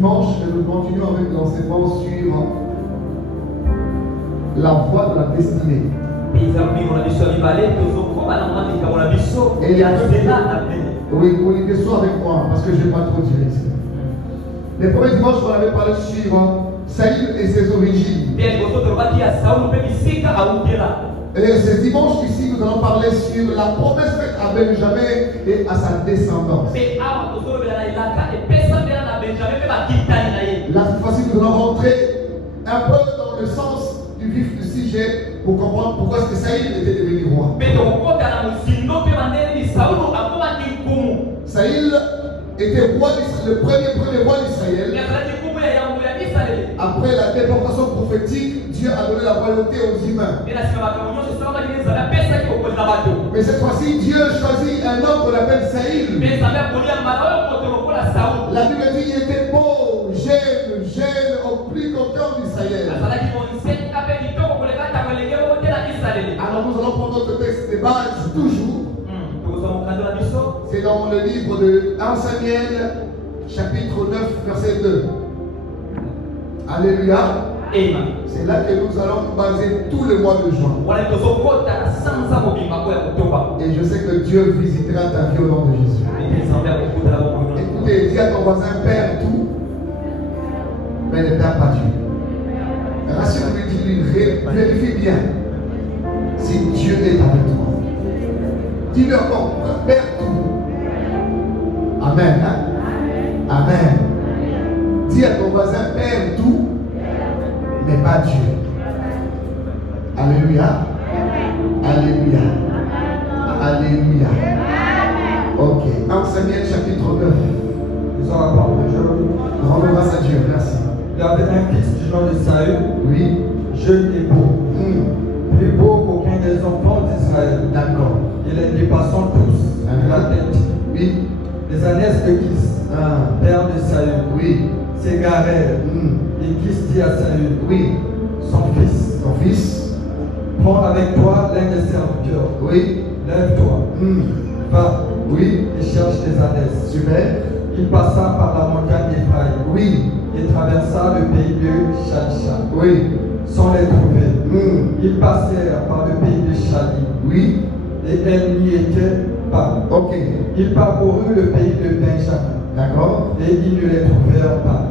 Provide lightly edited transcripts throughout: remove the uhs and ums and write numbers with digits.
dimanche, nous continuons avec l'enseignement sur la voie de la destinée. Et oui, vous les soit avec moi, parce que je ne vais pas trop dire ici. Les premiers dimanches, on avait parlé sur Saül et ses origines. Et ce dimanche ici, nous allons parler sur la promesse faite à Benjamin et à sa descendance. Là, cette fois-ci, nous allons rentrer un peu dans le sens du vif du sujet pour comprendre pourquoi est-ce que Saül était devenu roi. Saül était roi, le premier roi d'Israël. Après la déportation prophétique, Dieu a donné la royauté aux humains. Mais cette fois-ci, Dieu choisit un homme qu'on appelle Saül. La Bible dit qu'il était beau, jeune, au plus content d'Israël. Alors nous allons prendre notre texte de base toujours. C'est dans le livre de 1 Samuel, chapitre 9, verset 2. Alléluia. C'est là que nous allons baser tout le mois de juin. Et je sais que Dieu visitera ta vie au nom de Jésus. Écoutez, dis à ton voisin, Père tout, mais ne perds pas Dieu. Rassure-lui, dis-lui, vérifie bien si Dieu est avec toi. Dis-lui encore, Père tout. Amen. Hein? Amen. Dis à ton voisin, Père tout, mais pas Dieu. Alléluia. Alléluia. Alléluia. Ok. 1 Samuel chapitre 9. Nous allons la parole de Dieu. Rendons grâce à Dieu. Merci. Il y avait un fils du nom de Saül, Oui. jeune et beau. Plus beau qu'aucun des enfants d'Israël. D'accord. Et les dépassant tous de la tête. Oui. Les ânesse de Kis, père de Saül, Oui. s'égarèrent. Et Kis dit à Saül, Oui. son fils, prends avec toi l'un des serviteurs. Oui. Lève-toi. Va. Oui. Et cherche tes ânesses. Super. Il passa par la montagne d'Éphraïm. Oui. Et traversa le pays de Shalisha. Oui. Sans les trouver. Ils passèrent par le pays de Chali. Oui. Et elle n'y était pas. Ok. Ils parcoururent le pays de Benjamin. D'accord. Et ils ne les trouvèrent pas.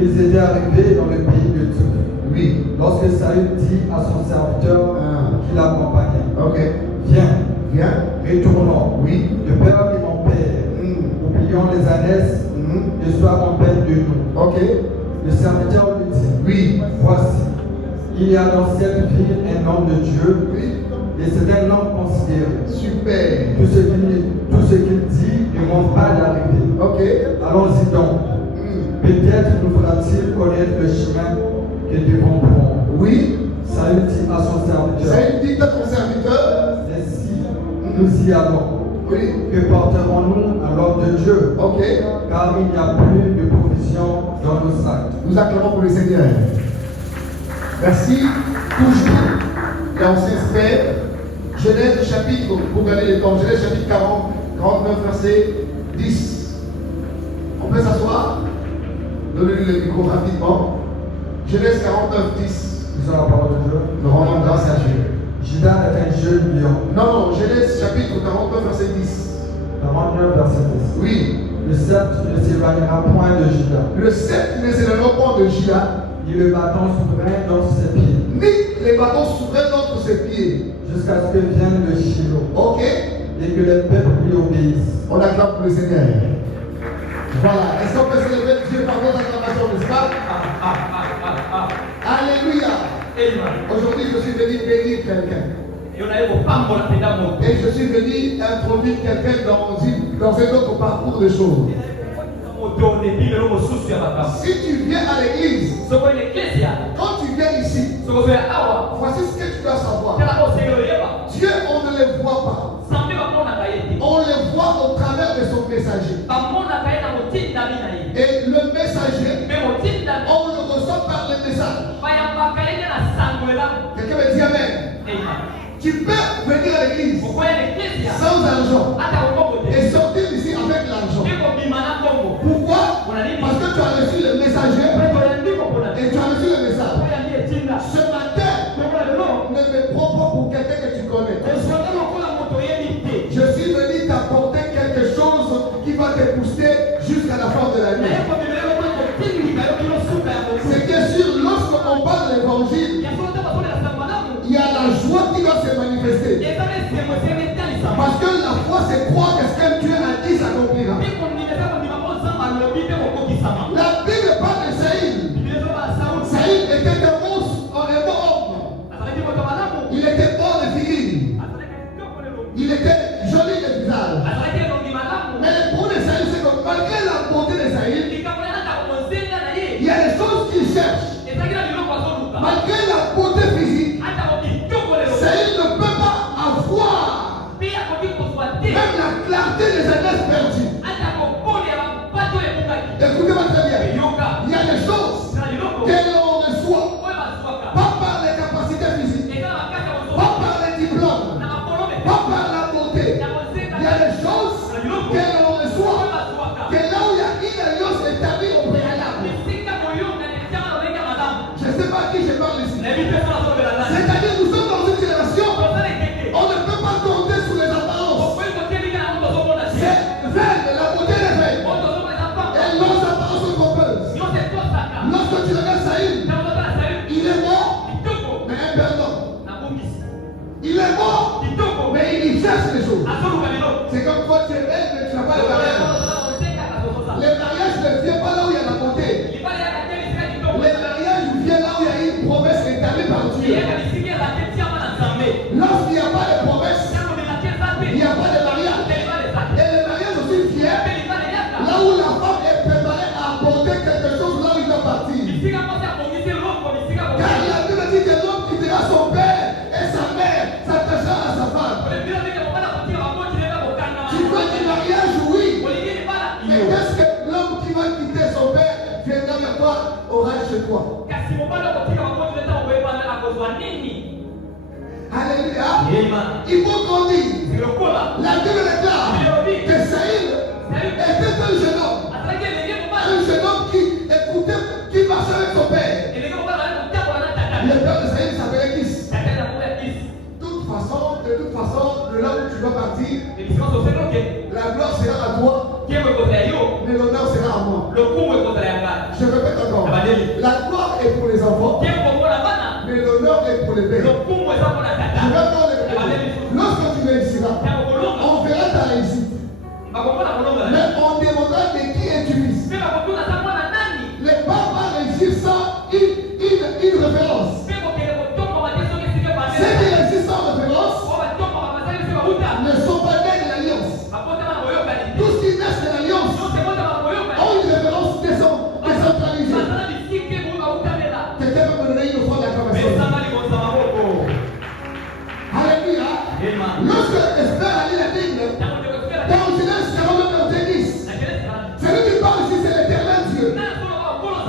Ils étaient arrivés dans le pays de Touk. Oui. Lorsque Saül dit à son serviteur qui l'accompagnait, Ok. viens, Retournons. Oui. de peur et mon père, oublions les ânesses et sois en peine de nous. Ok. Le serviteur lui dit, Oui. voici, il y a dans cette ville un homme de Dieu, Oui. et c'est un homme considéré. Super. Tout ce qu'il dit ne manque pas d'arriver. Ok. Allons-y donc. Peut-être nous fera-t-il connaître le chemin que devons prendre. Oui. Saül dit à son serviteur, Saül dit à ton serviteur. ainsi nous y allons. Oui. Que porterons-nous à l'ordre de Dieu? Ok. Car il n'y a plus de provisions dans nos sacs. Nous acclamons pour le Seigneur. Merci. Toujours. Et on s'espère. Genèse chapitre, vous regardez les temps, Genèse chapitre 49, verset 10. On peut s'asseoir? Donnez-lui le micro rapidement. Genèse 49, 10. Nous allons la parole de Dieu. Nous rendons grâce à Dieu. Judas est un jeune lion. Non, Genèse chapitre 49, verset 10. 49, verset 10. Oui. Le sceptre ne s'éloignera point de Judas, Le sceptre ne s'éloignera point de Juda, ni le bâton souverain dans ses pieds, ni les bâtons souverains entre ses pieds. jusqu'à ce que vienne le Shiloh, Ok. et que les peuples lui obéissent. On acclame pour le Seigneur. Voilà. Est-ce qu'on peut célébrer Dieu par nos acclamations, n'est-ce pas? Alléluia. Aujourd'hui, je suis venu bénir quelqu'un. Et je suis venu introduire quelqu'un dans un autre parcours de choses. Si tu viens à l'église, quand tu viens ici, voici ce que tu dois savoir. Dieu, on ne le voit pas. On le voit au travers de son messager. Et le messager, on le reçoit par le message. Quelqu'un me dit Amen. Tu peux venir à l'église sans argent et sortir d'ici avec l'argent. Pourquoi? Parce que tu as reçu le cherche. Malgré la beauté physique, Saïl ne peut pas avoir même la clarté des adresses perdues. Écoutez-moi très bien. Il y a des choses que l'on reçoit, pas par les capacités physiques, pas par les diplômes, pas par la beauté. Il y a des choses que l'on reçoit, que là où il y a une alliance établie au préalable. Je ne sais pas à qui je parle ici. C'est-à-dire nous sommes dans une génération, on ne peut pas compter sur les apparences. C'est vaine, la beauté est vaine. Et nos apparences sont trompeuses. Lorsque tu regardes Saïl, il est mort, mais un perdant. Il est mort, mais il cherche les choses. C'est comme quand tu es belle, mais tu n'as pas le mariage. Le mariage ne vient pas là où il y a la beauté. Le mariage vient là où il y a une promesse établie par Dieu. Lorsqu'il n'y a pas de promesse, il n'y a pas de mariage. Et le mariage aussi vient là où la femme est préparée à apporter quelque chose là où il doit partir. Car la Bible dit que l'homme quittera son père et sa mère s'attachera à sa femme. Tu veux du mariage, oui. Mais qu'est-ce que l'homme qui va quitter son père viendra vers toi aura chez toi? Alléluia. Il faut grandir. La Bible déclare que Saïl était un jeune homme. Un jeune homme qui écoutait, qui marchait avec son père. Le père de Saïl s'appelait Kis. De toute façon, de là où tu vas partir, la gloire sera à toi, mais l'honneur sera à moi. Je répète encore. La gloire est pour les enfants, mais l'honneur est pour les pères. Je vais encore le répéter. Lorsque tu réussiras, on verra ta réussite. Mais on demandera de qui es-tu fils. Les parents vont réussir sans une référence. Ceux qui réussissent sans référence ne sont pas nés de l'alliance. Tous qui naissent de l'alliance ont une référence décentralisée. Quelqu'un va me donner une fois d'acclamation. Alléluia. Lorsque Esther a lu la Bible, dans Genèse 49, verset 10, celui qui parle ici, c'est l'Éternel Dieu.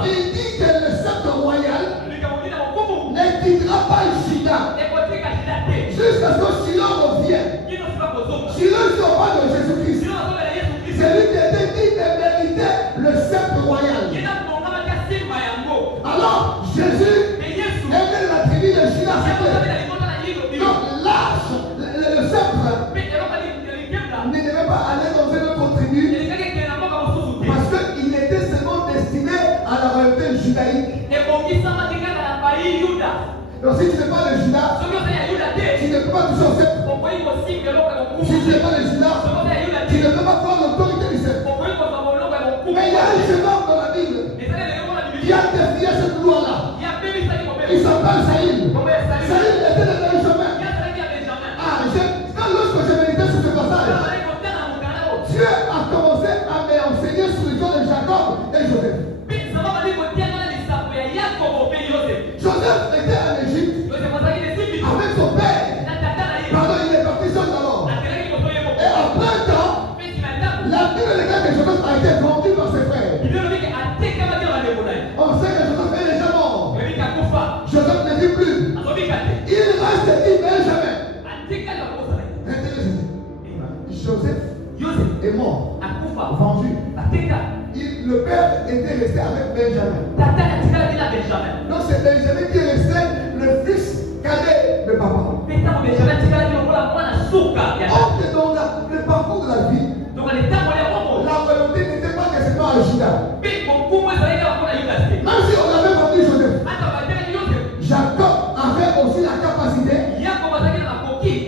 Il dit que le sceptre royal ne quittera pas Juda jusqu'à ce que Shiloh revienne. Shiloh, c'est au roi de Jésus-Christ. C'est lui qui était dit de mériter le sceptre royal. Alors, Jésus aimait la tribu de Juda. Donc, l'arche, le sceptre, ne devait pas aller dans une autre tribu parce qu'il était seulement destiné à la royauté judaïque. Donc, si tu n'es pas le Juda, tu ne peux pas toucher au sceptre. Si tu n'es pas le Juda, tu ne peux pas prendre l'autorité du sceptre. Mais il y a un jeune homme dans la Bible qui a défié cette loi-là. Il s'appelle Saïl. Saïl était dans le chemin. Lorsque j'ai médité sur ce passage, Dieu a commencé à m'enseigner sur le Dieu de Jacob et Joseph. Joseph était en Égypte avec son père. Pardon, il est parti seul d'abord. Et après un temps, la Bible déclare que Joseph a été vendu par ses frères. On sait que Joseph est déjà mort. Joseph ne vit plus. Il reste dit Benjamin. Joseph est mort, vendu. Le père était resté avec Benjamin. Donc c'est Benjamin qui est resté le fils cadet de papa. Or que dans le parcours de la vie, la volonté n'était pas nécessairement à Juda. Même si on avait vendu Joseph, Jacob avait aussi la capacité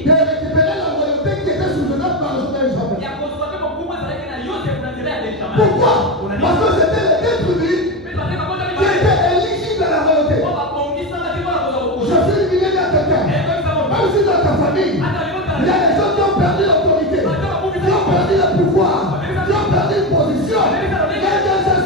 de récupérer la royauté qui était sous Joseph par Benjamin. Pourquoi? Parce que c'était les deux tribus qui étaient éligibles à la royauté. Je suis venu à quelqu'un. Même si dans ta famille, il y a des gens qui ont perdu l'autorité, qui ont perdu le pouvoir, qui ont perdu une position. Mais dans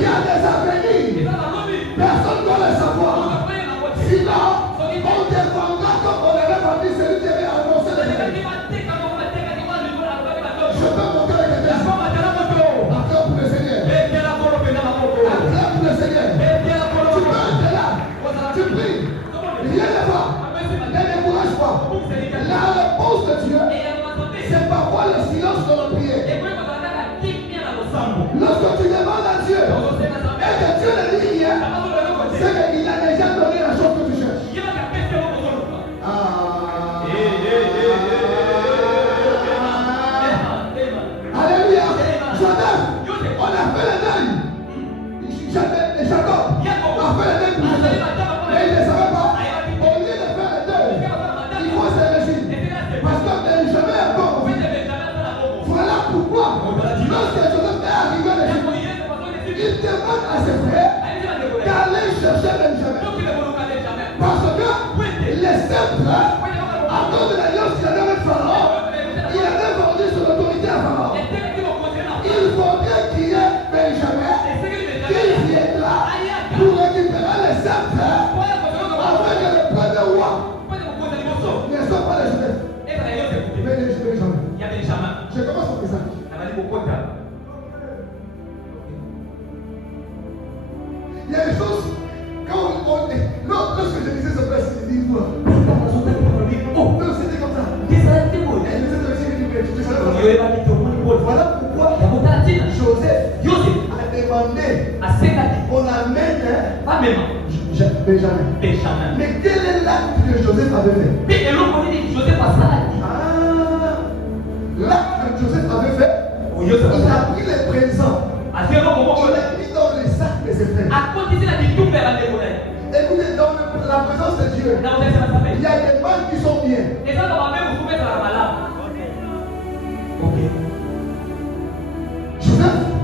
Il y a des avenirs. Personne ne doit le savoir. Sinon, on défendra comme on avait vendu celui qui avait annoncé le réveil. Je peux monter avec les gens. Acclame pour le Seigneur. Acclame pour le Seigneur. Tu peux être là. Tu pries. Rien ne va. Ne décourage pas. La réponse de Dieu, c'est parfois le silence de notre prière. Lorsque tu demandes à Dieu et que Dieu ne dit rien, c'est qu'il a déjà donné la chose que tu cherches. Alléluia. Joseph, on a fait le deuil. Jacob a fait le deuil pour Joseph. Mais il ne savait pas. Au lieu de faire le deuil, il faut se réjouir. Parce que Benjamin est mort. Voilà pourquoi, lorsque Joseph est arrivé à l'Égypte, il demande à ses frères d'aller chercher Benjamin. Parce que les sept frères, à cause de l'alliance qu'il avait avec Pharaon, il avait vendu son autorité à Pharaon. Il faudrait qu'il y ait Benjamin qui viendra pour récupérer les sept frères afin que le premier roi ne soit pas les Joseph. Mais les Benjamin. Je commence par ça. Il y a des choses, quand lorsque je disais ce place, il dit quoi? Non, c'était comme ça. Voilà pourquoi Joseph a demandé qu'on amène Benjamin. Mais quel est l'acte que Joseph avait fait? L'acte que Joseph avait fait, il a pris les présents. Il a mis dans les sacs de ses frères. Écoutez, dans la présence de Dieu, il y a des mal qui sont bien.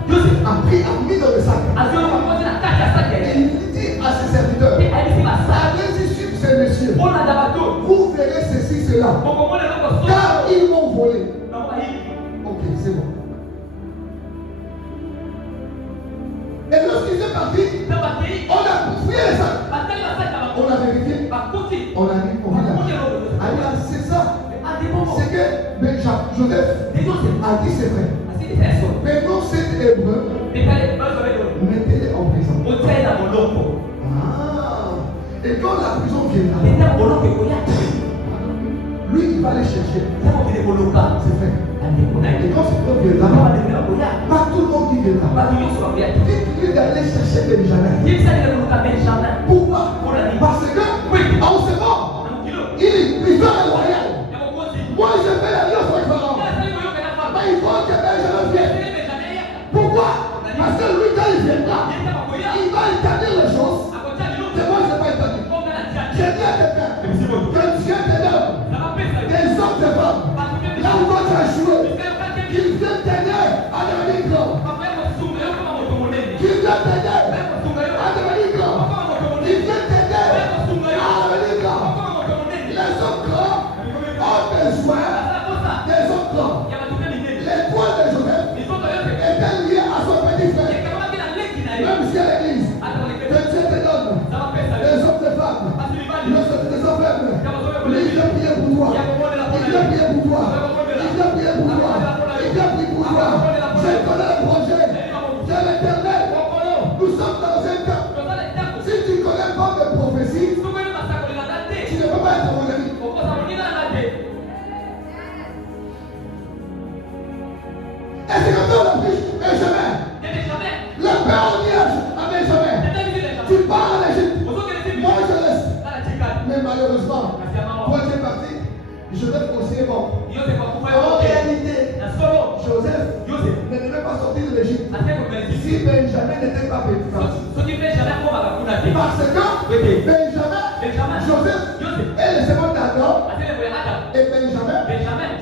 Joseph a mis dans le sac. Il dit à ses serviteurs, allez-y sur ces messieurs. Vous verrez ceci, cela. Car ils m'ont volé. Ok, c'est bon. Et lorsqu'ils sont partis, on a fouillé les sacs. On a vérifié. On a dit, alors c'est ça. C'est que Joseph a dit ses frères. Maintenant cet hébreu, mettez-les en prison. Et quand la prison viendra, lui il va les chercher. C'est fait. Et quand ce temps viendra, pas tout le monde qui viendra. Dites-lui d'aller chercher Benjamin. Pourquoi? Parce que en ce moment, il veut le royal. Moi je fais l'alliance avec Pharaon. Mais il faut que Benjamin vienne. Pourquoi? Parce que lui quand il viendra, il va établir les choses. C'est moi je ne vais pas établir. J'ai dit à quelqu'un que Dieu te donne des hommes et femmes. Là où toi tu as joué, qu'il vient t'aider à devenir grand. Qu'il vient t'aider à devenir grand. Qu'il vient t'aider à devenir grand. Les hommes grands ont besoin des hommes grands. Les poids de Joseph étaient liés à son petit frère. Même si à l'église, que Dieu te donne des hommes et femmes. Lorsque tu te sens faible, lui il vient prier pour toi. Il vient prier pour toi. Il vient prier pour toi. Il vient prier pour toi. Je connais le projet de l'Éternel. Nous sommes dans un temps. Si tu ne connais pas mes prophéties, tu ne peux pas être mon ami. Et c'est comme ça on a pris Benjamin. Le père dit à Benjamin, tu pars en Égypte. Moi je laisse. Mais malheureusement, troisième partie, Joseph aussi est mort. En réalité, Joseph ne devait pas sortir de l'Égypte si Benjamin n'était pas petit. Parce que Benjamin, Joseph est le second d'Adam et Benjamin,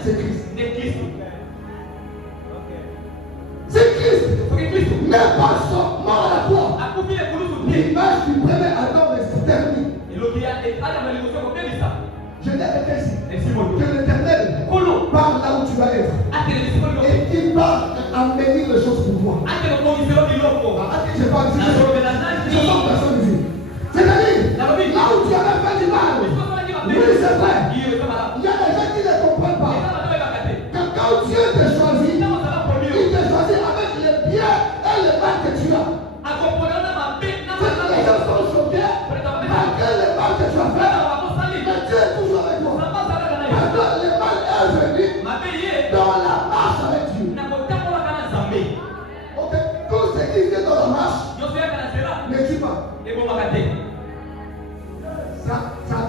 c'est Christ. C'est Christ. Mais pas mort à la croix. L'image du premier Adam est terminée. Je dis à quelqu'un ici que l'Éternel parle là où tu vas être et qu'il va amener les choses pour toi. Je pas ici. Ce sont personnes ici. C'est-à-dire, là où tu avais fait du mal, oui, c'est vrai. Il y a des gens qui ne comprennent pas. Quand Dieu te choisit, il te choisit avec les biens et les mal que tu as. Les gens sont choqués malgré les mal que tu as fait. Mais Dieu est toujours avec toi. Parce que le mal est venu dans la marche avec Dieu. Ok, tout ce qui vient dans la marche ne tue pas.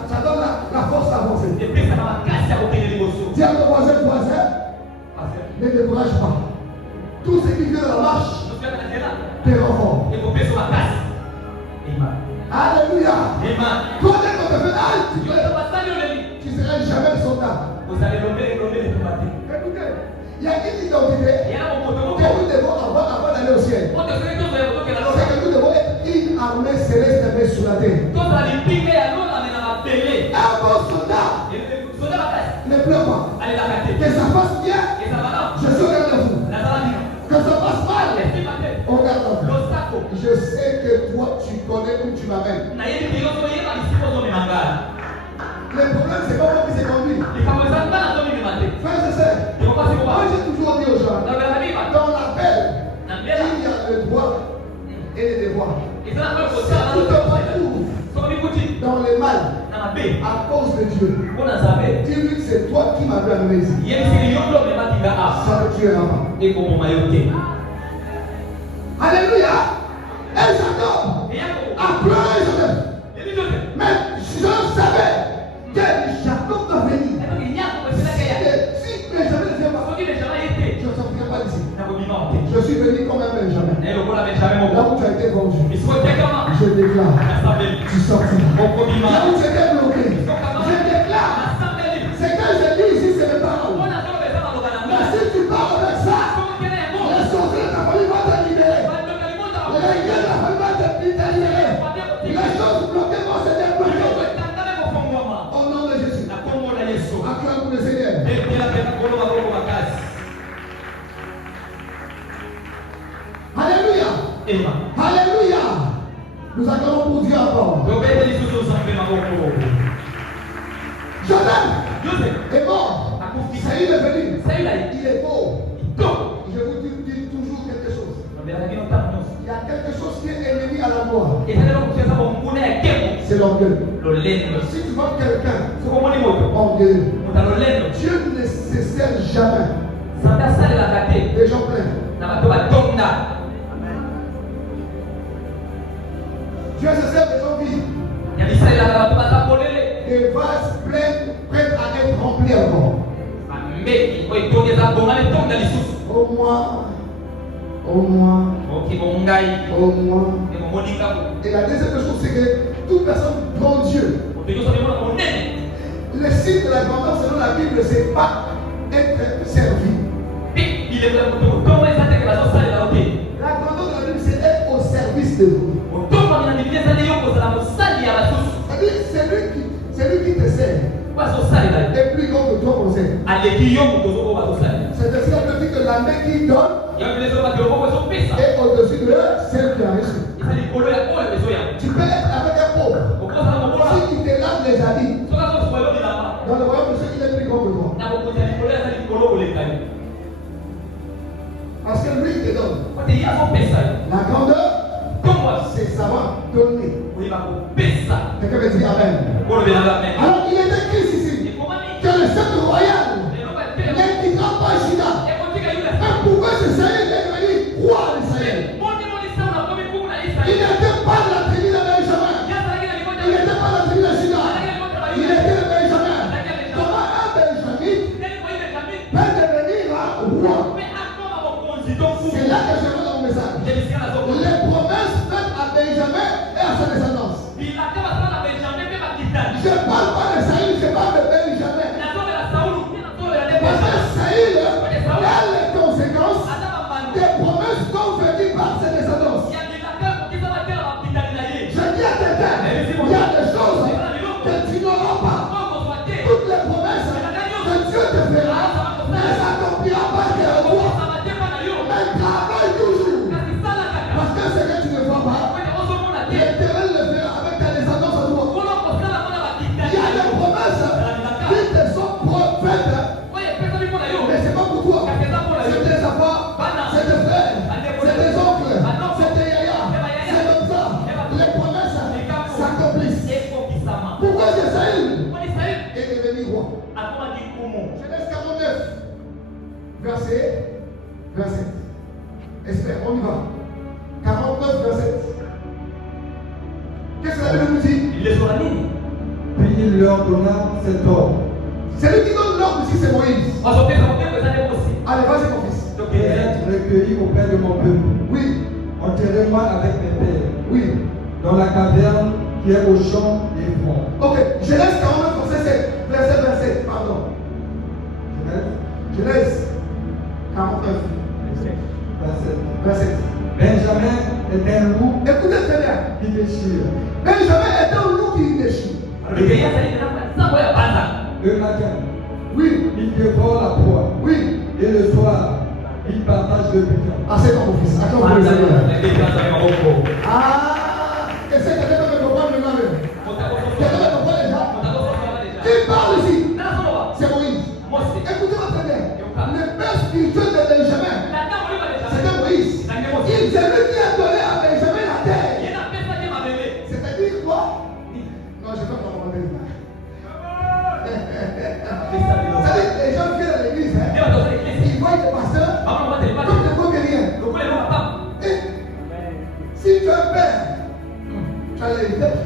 Ça donne la force d'avancer. Dis à ton voisin, ne décourage pas. Tout ce qui vient dans la marche te renforce. Alléluia. Toi, dès qu'on te fait halte, tu ne seras jamais soldat. Écoutez, il y a une identité que nous devons avoir avant d'aller au ciel. C'est que nous devons être une armée céleste mais sur la terre. Un bon soldat ne pleure pas. Que ça passe bien, je serai de vous. Que ça passe mal, on regarde. Je sais que toi tu connais où tu m'amènes. Le problème c'est pas moi qui s'est conduit. Frère et sœurs, moi j'ai toujours dit aux gens, dans la paix, il y a le droit et le devoir. C'est tout un parcours dans le mal à cause de Dieu. Dis-lui que c'est toi qui m'as amené ici. Ça te tuera pas. Alléluia. Et Jacob a pleuré Joseph. Mais je savais que Jacob va venir. Si Benjamin ne vient pas, je ne sortirai pas d'ici. Je suis venu comme un Benjamin. Là où tu as été vendu, je déclare, tu sortiras. Là où tu étais bloqué, je déclare. C'est que je dis ici, c'est mes paroles. Mais si tu parles avec ça, les sorciers de ta famille vont te libérer. Les gars de la famille vont te libérer. Les choses bloquées vont se débloquer. Au nom de Jésus. Acclame le Seigneur. Alléluia. Alléluia. Nous acclamons pour Dieu encore. Joseph est mort. Saïd est venu. Il est mort. Je vous dis toujours quelque chose. Il y a quelque chose qui est ennemi à la mort. C'est l'orgueil. Si tu vois quelqu'un orgueilleux, Dieu ne se sert jamais des gens pleins. Dieu se sert des gens vides. Des vases pleins, prêts à être remplis encore. Au moins. Et la deuxième chose, c'est que toute personne prend Dieu. Le signe de la grandeur selon la Bible, c'est pas être servi. La grandeur de la Bible, c'est être au service de vous. C'est lui qui te sert. Et plus grand que toi qu'on sert. C'est ainsi qu'on dit que la main qui donne est au-dessus de celle qui a reçu. Tu peux être avec un pauvre. Si il te lave les habits, dans le royaume de ceux qui est plus grand que toi. Parce que lui il te donne. La grandeur, c'est savoir donner. Quelqu'un veut dire Amen. Alors il est écrit ici que le sceptre royal ne quittera pas Juda. Mais pourquoi ce Saïd est devenu roi d'Israël? Il n'était pas de la tribu de Benjamin. Il n'était pas de la tribu de Juda. Il était de Benjamin. Comment un Benjamin peut devenir roi? C'est là que je veux dans mon message. Les promesses faites à Benjamin et à sa descendance. Je ne parle pas verset 27. Espère, on y va. 49, 27. Qu'est-ce que la Bible nous dit? Puis il leur donna cet ordre. C'est lui qui donne l'ordre ici, c'est Moïse. Allez, vas-y mon fils. Être recueilli auprès de mon peuple. Oui. Enterrez-moi avec mes pères. Oui. Dans la caverne qui est au champ des fonds. Ok. Genèse 49, verset 27. Pardon. Genèse 49. 27. Benjamin est un loup Écoutez très bien. qui déchire. Benjamin est un loup qui déchire. Le matin, Oui. il dévore la proie. Oui. Et le soir, il partage le butin. Assez ton fils. Attends pour le Seigneur. Essaye de me comprendre maintenant. Quelqu'un me comprend déjà? Qui parle ici? C'est Moïse. Écoutez-moi très bien. Le père spirituel de Benjamin, c'était Moïse. C'est lui qui a donné à Benjamin la terre. C'est-à-dire quoi? Non, je ne vais pas me demander. C'est-à-dire que les gens viennent à l'église, hein? Ils voient le pasteur comme des coqueliers. Et si tu as un père, tu as l'héritage.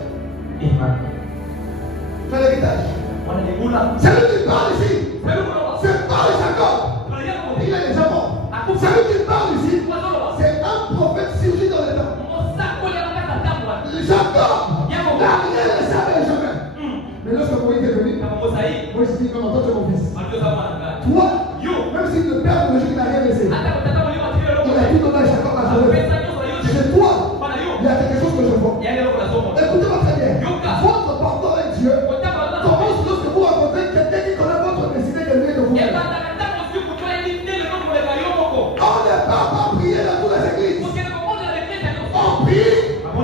Tu as l'héritage. C'est lui qui parle ici. C'est pas Jacob. Il est déjà mort. C'est lui qui parle ici. C'est un prophète surgi dans le temps. Jacob n'a rien laissé à Benjamin. Mais lorsque Moïse est venu, Moïse dit non, toi tu es mon fils. Toi, même si le père biologique n'a rien laissé, il a tout donné à Jacob à Joseph. Chez toi, il y a quelque chose que je vois. Écoutez-moi très bien. Votre pardon avec Dieu commence lorsque vous rencontrez quelqu'un qui connaît votre destinée de lui et de vous. On n'est pas prier dans toutes les églises. On prie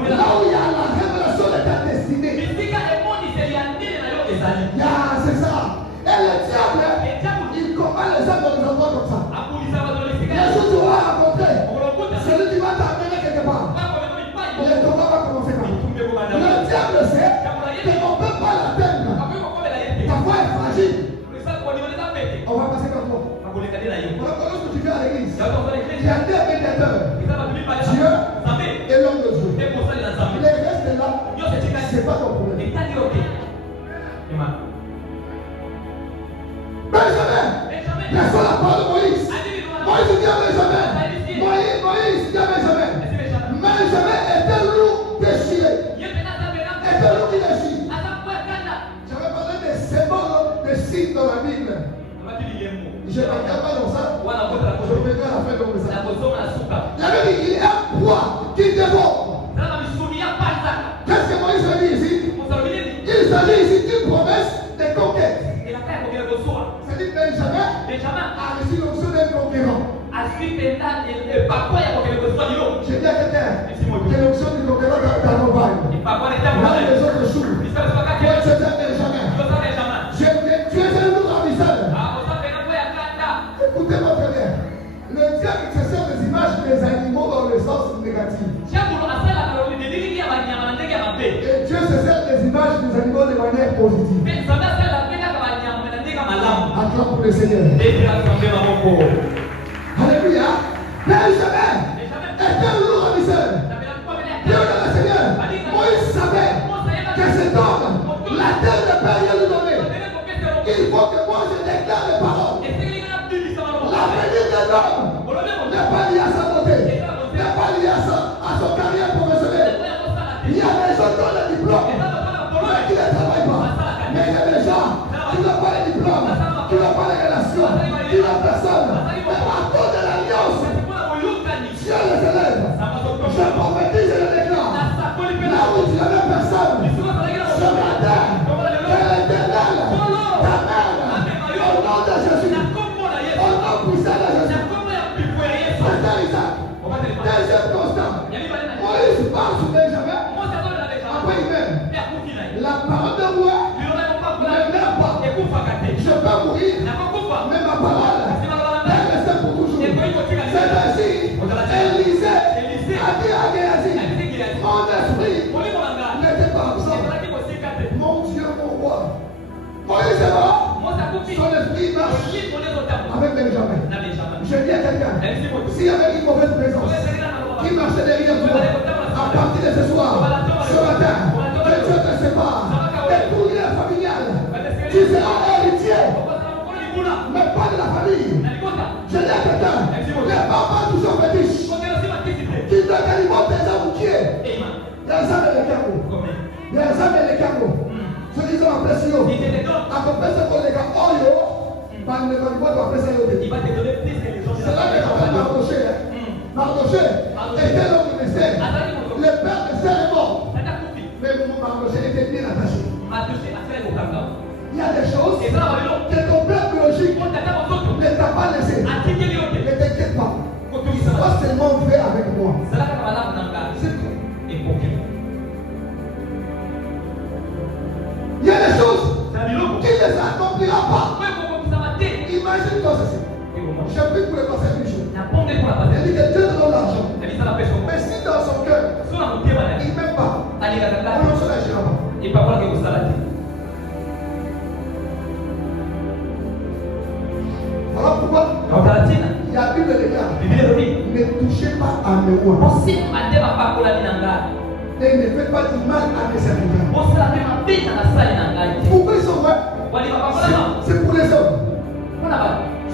là où il y a la révélation de ta destinée. C'est ça. Et le diable, il combat les âmes dans les endroits comme ça. Les jours tu vas rencontrer celui qui va t'amener quelque part. Le combat va commencer par là. Le diable sait qu'on ne peut pas l'atteindre. Ta foi est fragile. On va passer par toi. Lorsque tu viens à l'église, il y a deux médiateurs. Dieu et l'homme de Dieu. Les restes là, c'est pas ton problème. Benjamin, laissons la parole de Moïse. Moïse dit à Benjamin. Moïse dit à Benjamin. Benjamin est un loup déchiré. Est un loup qui déchire. J'avais parlé des symboles, des signes dans la Bible. Je ne regarde pas dans ça. Je reviendrai à la fin de mon message. La Bible dit qu'il est un poids qui dévore. Qu'est-ce que Moïse veut dire ici? Il s'agit ici d'une promesse de conquête. C'est-à-dire que Benjamin a reçu l'option d'un conquérant. J'ai dit à quelqu'un que l'option du conquérant t'accompagne. Là, les autres choux. Moi, je suis Benjamin. Tu es un loup ravisseur. Écoutez-moi très bien. Le diable se sert des images des animaux dans le sens négatif. Et Dieu se sert des images des animaux de manière positive. Acclame pour le Seigneur. Alléluia. Benjamin est un loup ravisseur. Dieu de le Seigneur. Moïse savait que cet homme, la terre de Père lui donner. Il faut que moi je déclare les paroles. L'avenir d'un homme n'est pas lié à sa beauté, n'est pas lié à son carrière professionnelle. Il y a des gens qui ont le diplôme, mais qui ne travaillent pas. Mais il y a des gens qui n'ont pas le diplôme, qui n'ont pas les relations, qui n'ont personne. Mais à cause de l'alliance, Dieu les élève. Je prophétise et le déclare. Là où tu n'avais personne, ce matin, que l'Éternel t'amène au nom de Jésus. Au nom puissant de Jésus. Pasteur Isaac, deuxième constat. Moïse parle sur Benjamin. Après il meurt. La parole de roi ne meurt pas. Je peux mourir, mais ma parole est restée pour toujours. C'est ainsi. Élisée a dit à Géasi, mon esprit n'était pas absent. Mon Dieu, mon roi. Moïse est mort. Son esprit marche avec Benjamin. Je ce soir, ce matin, que Dieu te sépare. Et pour les familiales, tu seras héritier, mais pas de la famille. Je dis à quelqu'un, les papas toujours fétiches, qui te alimentent des amitiés. Les hommes et les carreaux. Les hommes et les carreaux. Ce qu'ils ont appelé sur eux. À peu près ce qu'on les gars, oh yo, par le niveau de appeler ça yo. C'est là que j'appelle Mardoché. Mardoché était l'homme de Esther. Le père d'Esther est mort. Mais Mardoché était bien attaché. Il y a des choses que ton père biologique ne t'a pas laissé. Ne t'inquiète pas. Il sera seulement fait avec moi. C'est tout. Il y a des choses qu'il ne s'accomplira pas. Imagine-toi ceci. Je prie pour le passer du jour. Il dit que Dieu te donne l'argent. Mais si dans son cœur, il ne m'aime pas, on ne se lâchera pas. Voilà pourquoi il y a Bible déclare ne touchez pas à mes rois. Et ne faites pas du mal à mes serviteurs. Pourquoi ils sont vrais? C'est pour les hommes.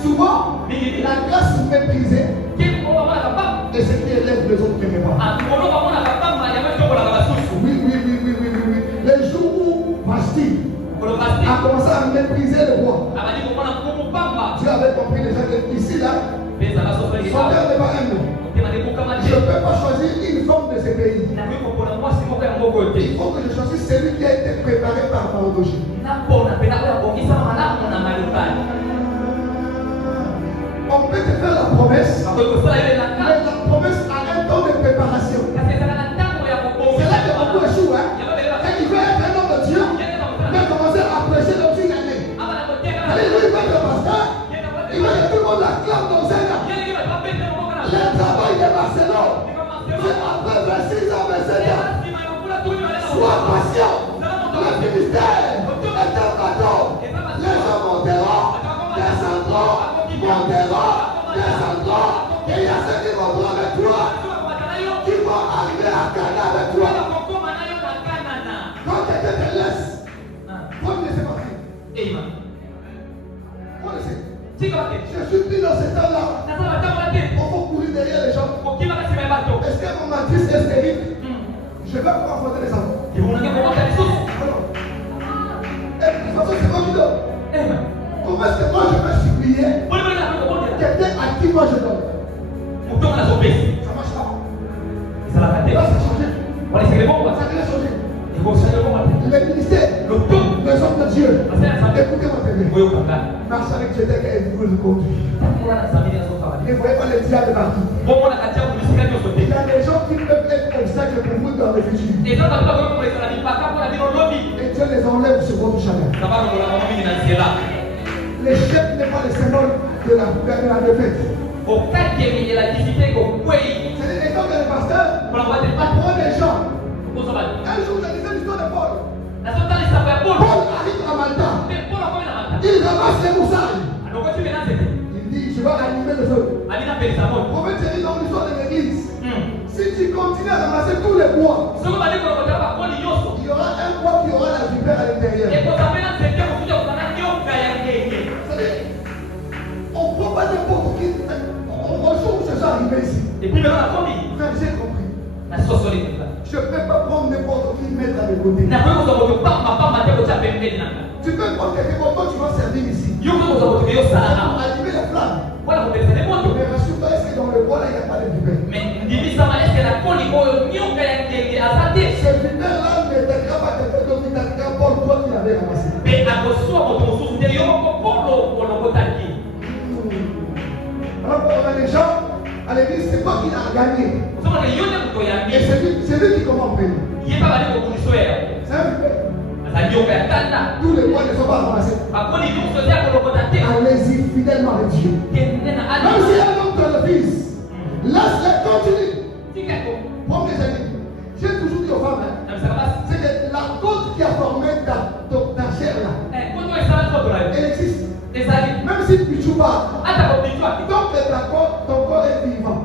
Souvent, la grâce méprisée et ce qui élève les autres ne pas. Oui. Les jours où Vashti a commencé à mépriser le roi, Dieu avait compris déjà que ici, là, son père n'est pas un homme. Je ne peux pas choisir une forme de ce pays. Il faut que je choisisse celui qui a été préparé par Mardoché. On peut te faire la promesse, mais la promesse a un temps de préparation. C'est là que beaucoup échouent. Et il veut être un homme de Dieu, mais commencer à prêcher dans une année. Alléluia, il veut le pasteur, il veut que tout le monde l'acclame dans un an. Le travail de Barcelone, c'est après 26 ans, 27 ans. Sois patient. Le ministère est un bateau. Les gens monteront, descendront, monteront, descendront. Et il y a ceux qui vont avec toi, qui vont arriver à Cana avec toi. Quand quelqu'un te laisse, faut le laisser partir. Faut le laisser. Je suis pris dans ce temps-là. On faut courir derrière les gens. Est-ce que mon matrice est stérile? Je vais pouvoir affronter les enfants. Et de toute façon, c'est moi qui donne. Comment est-ce que moi je peux supplier quelqu'un à qui moi je donne? Ça marche pas. Là, ça a changé. Ça a changé. Le ministère, les hommes de Dieu. Écoutez-moi très bien. Marche avec Dieu dès qu'elle vous le conduit. Ne voyez pas les diables partout. Il y a des gens qui peuvent être obstacles pour vous dans le futur. Et Dieu les enlève sur votre chemin. L'échec n'est pas le symbole de la défaite. C'est l'exemple de pasteur. Apprendre les gens. Un jour, je disais l'histoire de Paul. Paul arrive à Malta. Il ramasse les moussailles. Il dit, je vais allumer le feu. Prophète dit dans l'histoire de l'église. Si tu continues à ramasser tous les bois, il y aura un bois qui aura la vipère à l'intérieur. On ne prend pas n'importe qui. On rejoue ce genre arrivé ici. Et puis maintenant, j'ai compris. Je ne peux pas prendre n'importe qui mettre à mes côtés. Tu peux prendre quelqu'un comme toi, tu vas servir ici. Pour allumer la flamme. Mais rassure-toi, est-ce que dans le bois là, il n'y a pas de vipère? Ce vipère-là ne t'aidera pas quelqu'un d'autre, il t'aidera Paul, toi qui l'avais ramassé. Alors, on a des gens à l'église, c'est toi qui l'as gagné. Et c'est lui qui commence à payer. C'est un vipère. Tous les points ne sont pas ramassés. Allez-y fidèlement avec Dieu. Même si un homme te le fils, laisse-les continuer. Pour mes amis, j'ai toujours dit aux femmes, c'est que la côte qui a formé ta chair là, elle existe. Même si tu joues pas, donc ton corps est vivant.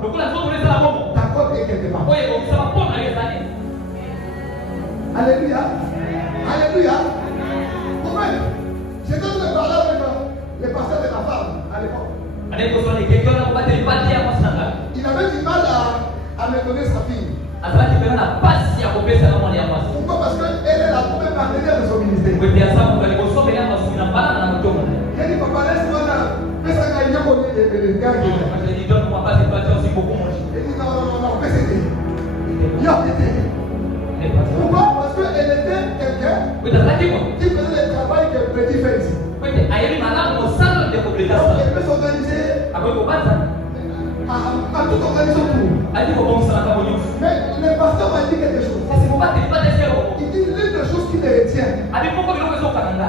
Ta côte est quelque part. Alléluia. Alléluia. Vous-même, j'étais en train de parler avec les pasteurs de la femme à l'époque. Il avait du mal à me donner sa fille. Pourquoi? Parce qu'elle est la première partenaire de son ministère. J'ai dit, papa, laisse-moi là. Fais ça quand il y a des gars qui viennent. Il dit, non, fais ça. Il a été. Pourquoi? Parce qu'elle était quelqu'un qui faisait le travail que le petit fait ici. Donc, elle peut s'organiser à tout organiser autour. Mais le pasteur m'a dit quelque chose. Il dit l'une des choses qui me retient,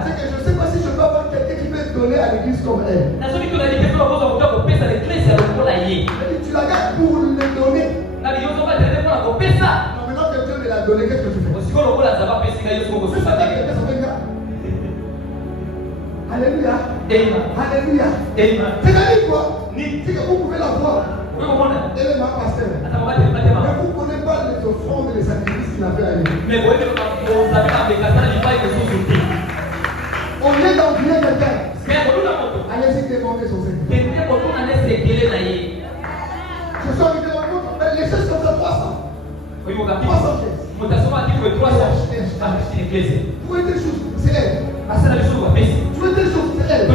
c'est que je ne sais pas si je peux avoir quelqu'un qui peut donner à l'église comme elle. Elle dit, tu la gardes pour le donner. Non, maintenant que Dieu me l'a donné, qu'est-ce que tu fais? Alléluia. Alléluia. C'est-à-dire quoi? C'est que vous pouvez la voir. Elle est ma pasteur. Mais vous ne connaissez pas les offrandes et les sacrifices qu'il a fait à lui. On vient d'envier quelqu'un. Allez-y demander son Seigneur. Je suis arrivé dans le monde, les choses comme ça, 300. 300 pièces. Pour être chose, c'est elle. Tu veux des choses, c'est elle. Tu veux des choses, c'est elle.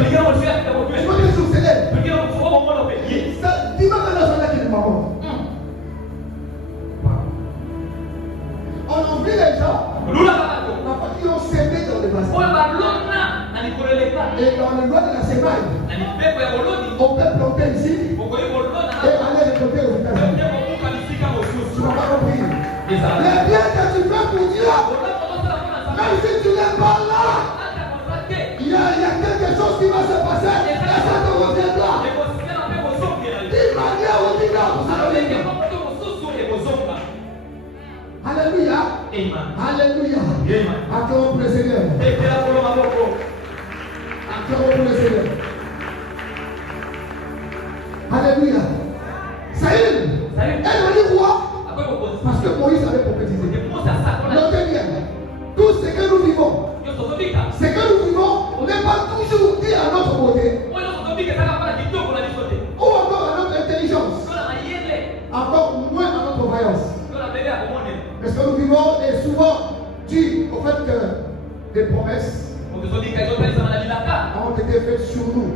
Dis-moi maintenant, c'est là qui est maman. On envie les gens qui ont semé dans les bassins. Et dans le loi de la semaine, on peut planter ici et aller récolter aux États-Unis. Tu n'as pas compris. Les biens que tu fais pour Dieu, même si tu n'es pas là, il y a quelque chose qui va se passer et ça te reviendra. D'une manière ou d'une autre. Alléluia. Alléluia. Acclamons pour le Seigneur. Acclamons pour le Seigneur. Alléluia. Saül, elle m'a dit quoi? Parce que Moïse avait prophétisé. Notez bien. Tout ce que nous vivons, on n'est pas toujours dit à notre beauté. Ou encore à notre intelligence. Encore moins à notre voyance. Parce que nous vivons et souvent dû au fait que des promesses ont été faites sur nous.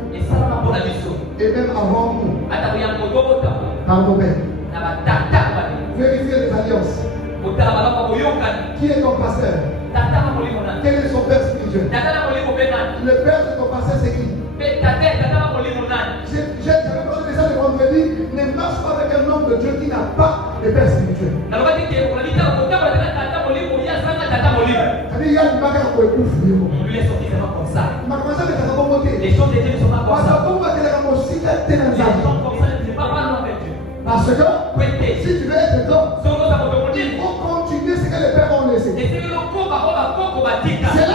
Et même avant nous. Par nos pères. Vérifiez les alliances. Qui est ton pasteur? Quel est son père spirituel? Le père de ton pasteur, c'est qui? J'ai déjà le vendredi, ne marche pas avec un homme de Dieu qui n'a pas de père spirituel. C'est-à-dire, il y a une bagarre pour épouse. Il m'a commencé avec la beauté. Les choses de Dieu ne sont pas comme ça. Parce que si tu veux être homme, il faut continuer ce que les pères ont laissé. Cela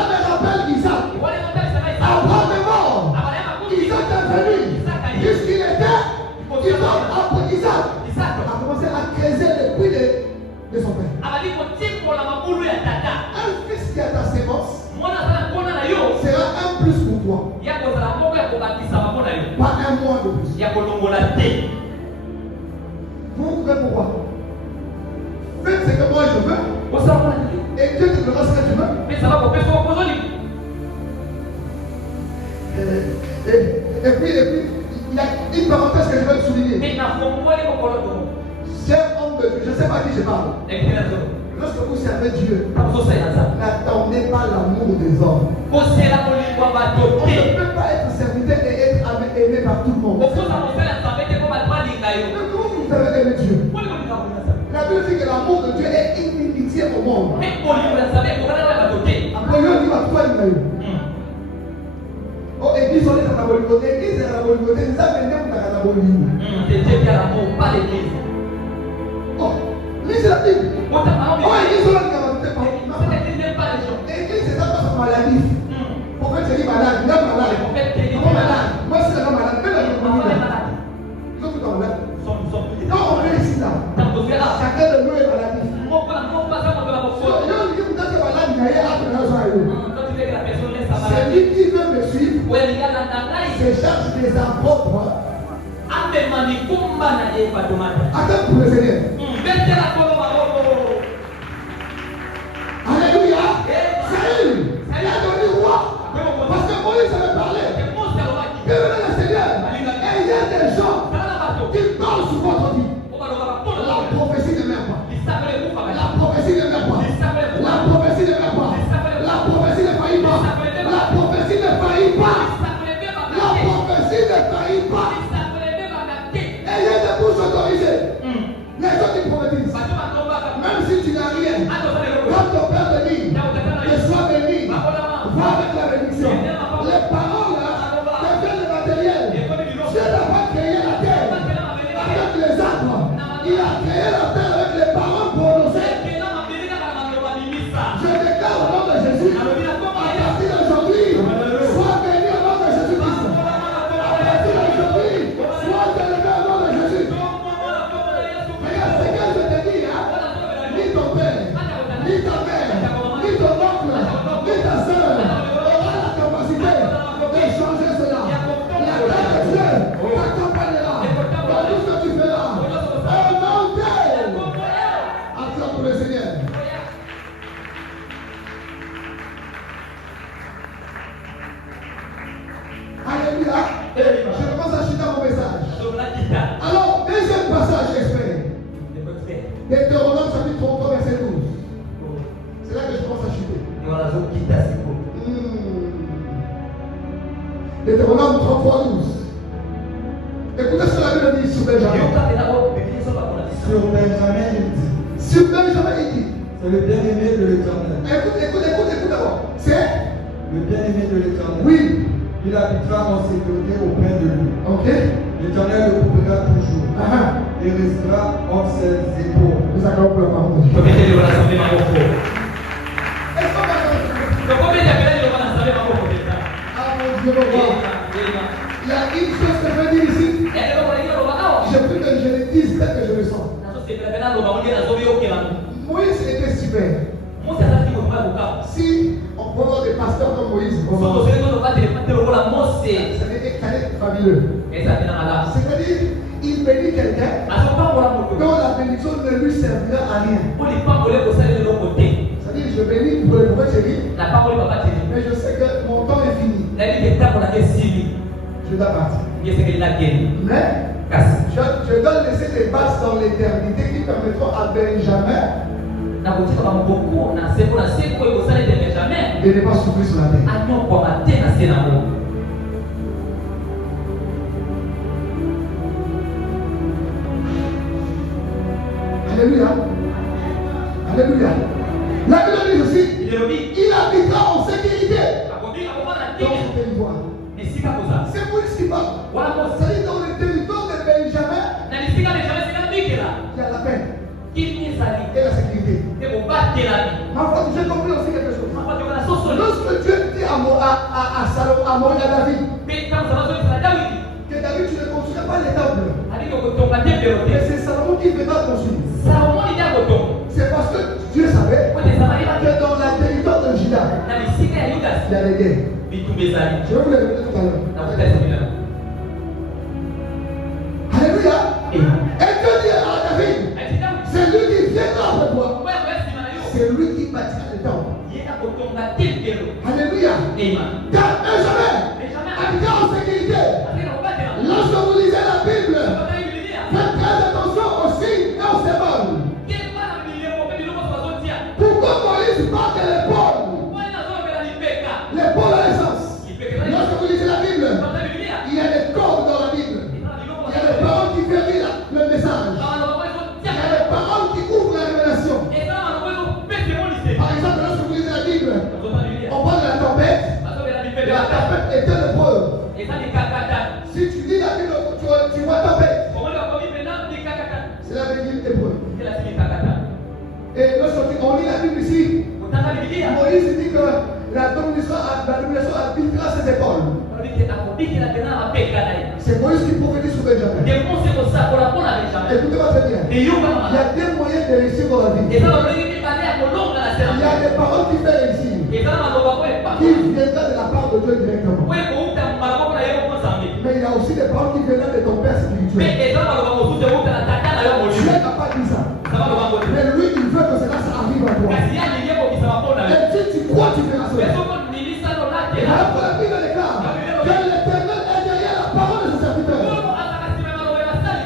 me rappelle Isaac. Abraham est mort. Isaac est venu. Puisqu'il était, Isaac a commencé à creuser les puits de son père. Un fils qui a ta sémence sera un plus pour toi. Pas un mois de plus. Vous comprenez pourquoi? Faites ce que moi je veux. Et Dieu te donnera ce que tu veux. Et puis, il y a une parenthèse que je veux souligner. Cher homme de Dieu, je ne sais pas à qui je parle. Lorsque vous servez Dieu, n'attendez pas l'amour des hommes. On ne peut pas être serviteur et être aimé par tout le monde. Mais comment vous savez aimer Dieu? La Bible dit que l'amour de Dieu est inimitié au monde. Apollon dit à toi, il m'a eu. Oh, église, on est à la Bolivie. Église est à la Bolivie. Nous avons venu à la Bolivie. Oh, lisez la Bible. Oh, église, on est à la Bolivie. Église, c'est ça parce que maladie. Pourquoi tu dis malade? Il est malade. Comment malade? Moi, c'est la malade. Mais la malade. Ils sont tous malades. Quand on est ici, là, chacun de nous est maladif. se charge des apôtres. Attends pour le Seigneur. Alléluia. Saül, il a donné roi. Parce que Moïse avait parlé. Que le Seigneur. Et il y a des gens qui parlent sur votre vie. La prophétie ne meurt pas. La prophétie ne meurt pas. La prophétie ne meurt pas. La prophétie ne faillit pas. La prophétie ne faillit pas. La prophétie ne faillit pas. Et il y a des bouches autorisées. Les gens qui prophétisent. Même si tu n'as rien. Quand ton père te dit, que sois béni, va avec la bénédiction. Les paroles là, deviennent le matériel. Dieu n'a pas créé la terre avec les arbres. Il a créé la terre avec les paroles prononcées. Je déclare au nom de Jésus, à partir d'aujourd'hui, sois béni au nom de Jésus-Christ. À partir d'aujourd'hui, sois élevé au nom de Jésus. Regarde ce que je te dis, hein? Ni ton père, ni ta mère, ni ton oncle, ni ta soeur aura la capacité de changer cela. La terre de Dieu t'accompagnera dans tout ce que tu feras. Au nom de Dieu. Acclame pour le Seigneur. Alléluia. Je commence à chuter mon message. Alors, deuxième passage exprès. Deutéronome chapitre 33, verset 12. C'est là que je commence à chuter. Deutéronome 33, 12. Écoutez ce que la Bible dit sur Benjamin. Sur Benjamin, il dit. Sur Benjamin, il dit. C'est le bien-aimé de l'Éternel. Écoute d'abord. C'est le bien-aimé de l'Éternel. Oui. Il habitera en sécurité auprès de lui. Ok. L'Éternel le couvrira toujours. Et restera entre ses épaules. Nous accordons pour la parole de Dieu. Ah mon Dieu, mon roi. Il y a une chose que je veux dire ici. Je prie que je le dise tel que je le sens. Moïse était super. Si on peut avoir des pasteurs comme Moïse, ça n'est pas fabuleux. C'est-à-dire, il bénit quelqu'un dont la bénédiction ne lui servira à rien. C'est-à-dire, je bénis pour le prophète chéri, mais je sais que mon temps est fini. Je dois partir. Mais je dois laisser des bases dans l'éternité qui permettront à Benjamin de ne pas souffrir sur la terre. Alléluia. Alléluia. La Bible dit aussi, il habitera en sécurité dans ce territoire. C'est Moïse qui parle. C'est-à-dire dans le territoire de Benjamin, il y a la paix et la sécurité. Ma foi, j'ai compris aussi quelque chose. Lorsque Dieu dit à David que David, tu ne construiras pas les temples, mais c'est Salomon qui va construire. C'est parce que Dieu savait que dans le territoire de Juda, il y a des guerres. Je vais vous le répéter tout à l'heure. Alléluia. Et Dieu dit à David, c'est lui qui viendra après toi. C'est lui qui bâtira le temple. Alléluia. Car Benjamin habitera en sécurité. Lorsque vous lisez la Bible, faites très attention aux signes et aux symboles. Pourquoi Moïse parle de l'épaule? L'épaule a l'essence. Lorsque vous lisez la Bible, il y a des cordes dans la Bible. Il y a des paroles qui verrouillent le message. Il y a des paroles qui ouvrent la révélation. Par exemple, lorsque vous lisez la Bible, on parle de la tempête. La tempête était l'épreuve. Si tu lis la Bible, tu vois tempête. C'est la Bible épreuve. Et lorsqu'on lit la Bible ici, Moïse dit que la domination habitera ses épaules. C'est Moïse qui prophétise sur Benjamin. Écoutez-moi très bien. Il y a deux moyens de réussir dans la vie. y a des paroles qui fait réussir, qui viendront de la part de Dieu directement. Mais il y a aussi des paroles qui viendront de ton père spirituel. Dieu n'a pas dit ça. Mais lui, il veut que cela arrive à toi. Et si tu crois, tu verras cela. Et alors que la Bible déclare que l'Éternel est derrière la parole de ses serviteurs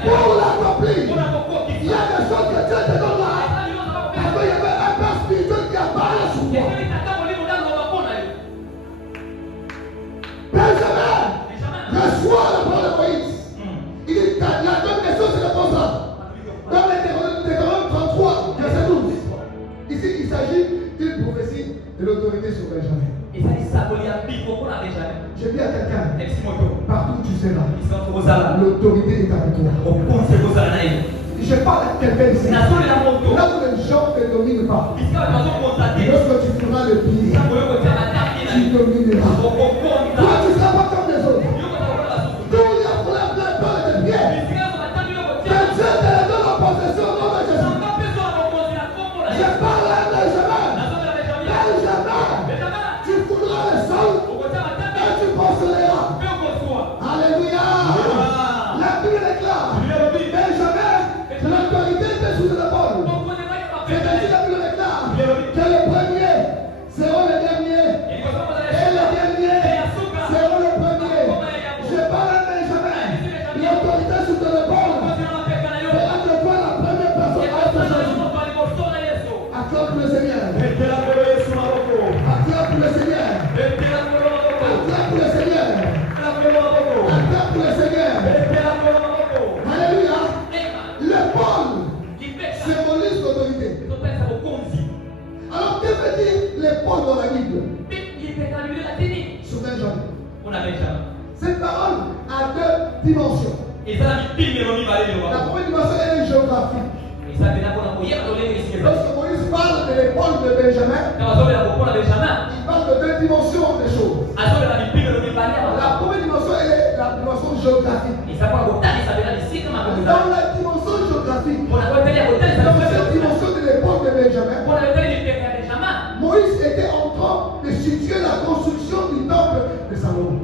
pour l'accomplir. Il y a des choses que Dieu te donne là. Parce qu'il y avait un père spirituel qui a parlé sur toi. Benjamin, reçois la parole de Moïse. Il dit, la même question se répond ça. Dans Deutéronome 33, verset 12. Ici, il s'agit d'une prophétie de l'autorité sur Benjamin. Je dis à quelqu'un, partout où tu seras, l'autorité est avec toi. Je parle à quelqu'un ici. Là où les gens ne dominent pas, lorsque tu feras le pire, tu domineras. Toi, tu ne seras pas comme les autres. D'où il y a pour la plainte dans les pieds. Que Dieu te les donne en possession au nom de Jésus. Je parle à Benjamin. Benjamin, tu foudras le sol et tu posséderas. Alléluia. La Bible déclare, Benjamin, l'autorité était sous l'épaule. C'est-à-dire la Bible déclare que les premiers seront les derniers et les derniers seront les premiers. Je parle à Benjamin, l'autorité sous ton épaule fera de toi la première personne à être choisie. Acclame pour le Seigneur. Acclame pour le Seigneur. Acclame pour le Seigneur. Acclame pour le Seigneur. Alléluia. L'épaule symbolise l'autorité. Alors que veut dire l'épaule dans la Bible? Sur Benjamin. Cette parole a deux dimensions. La première dimension est géographique. Lorsque Moïse parle de l'épaule de Benjamin, il parle de deux dimensions des choses. La première dimension est la dimension géographique. Dans la dimension géographique, dans cette dimension de l'époque de Benjamin, Moïse était en train de situer la construction du temple de Salomon.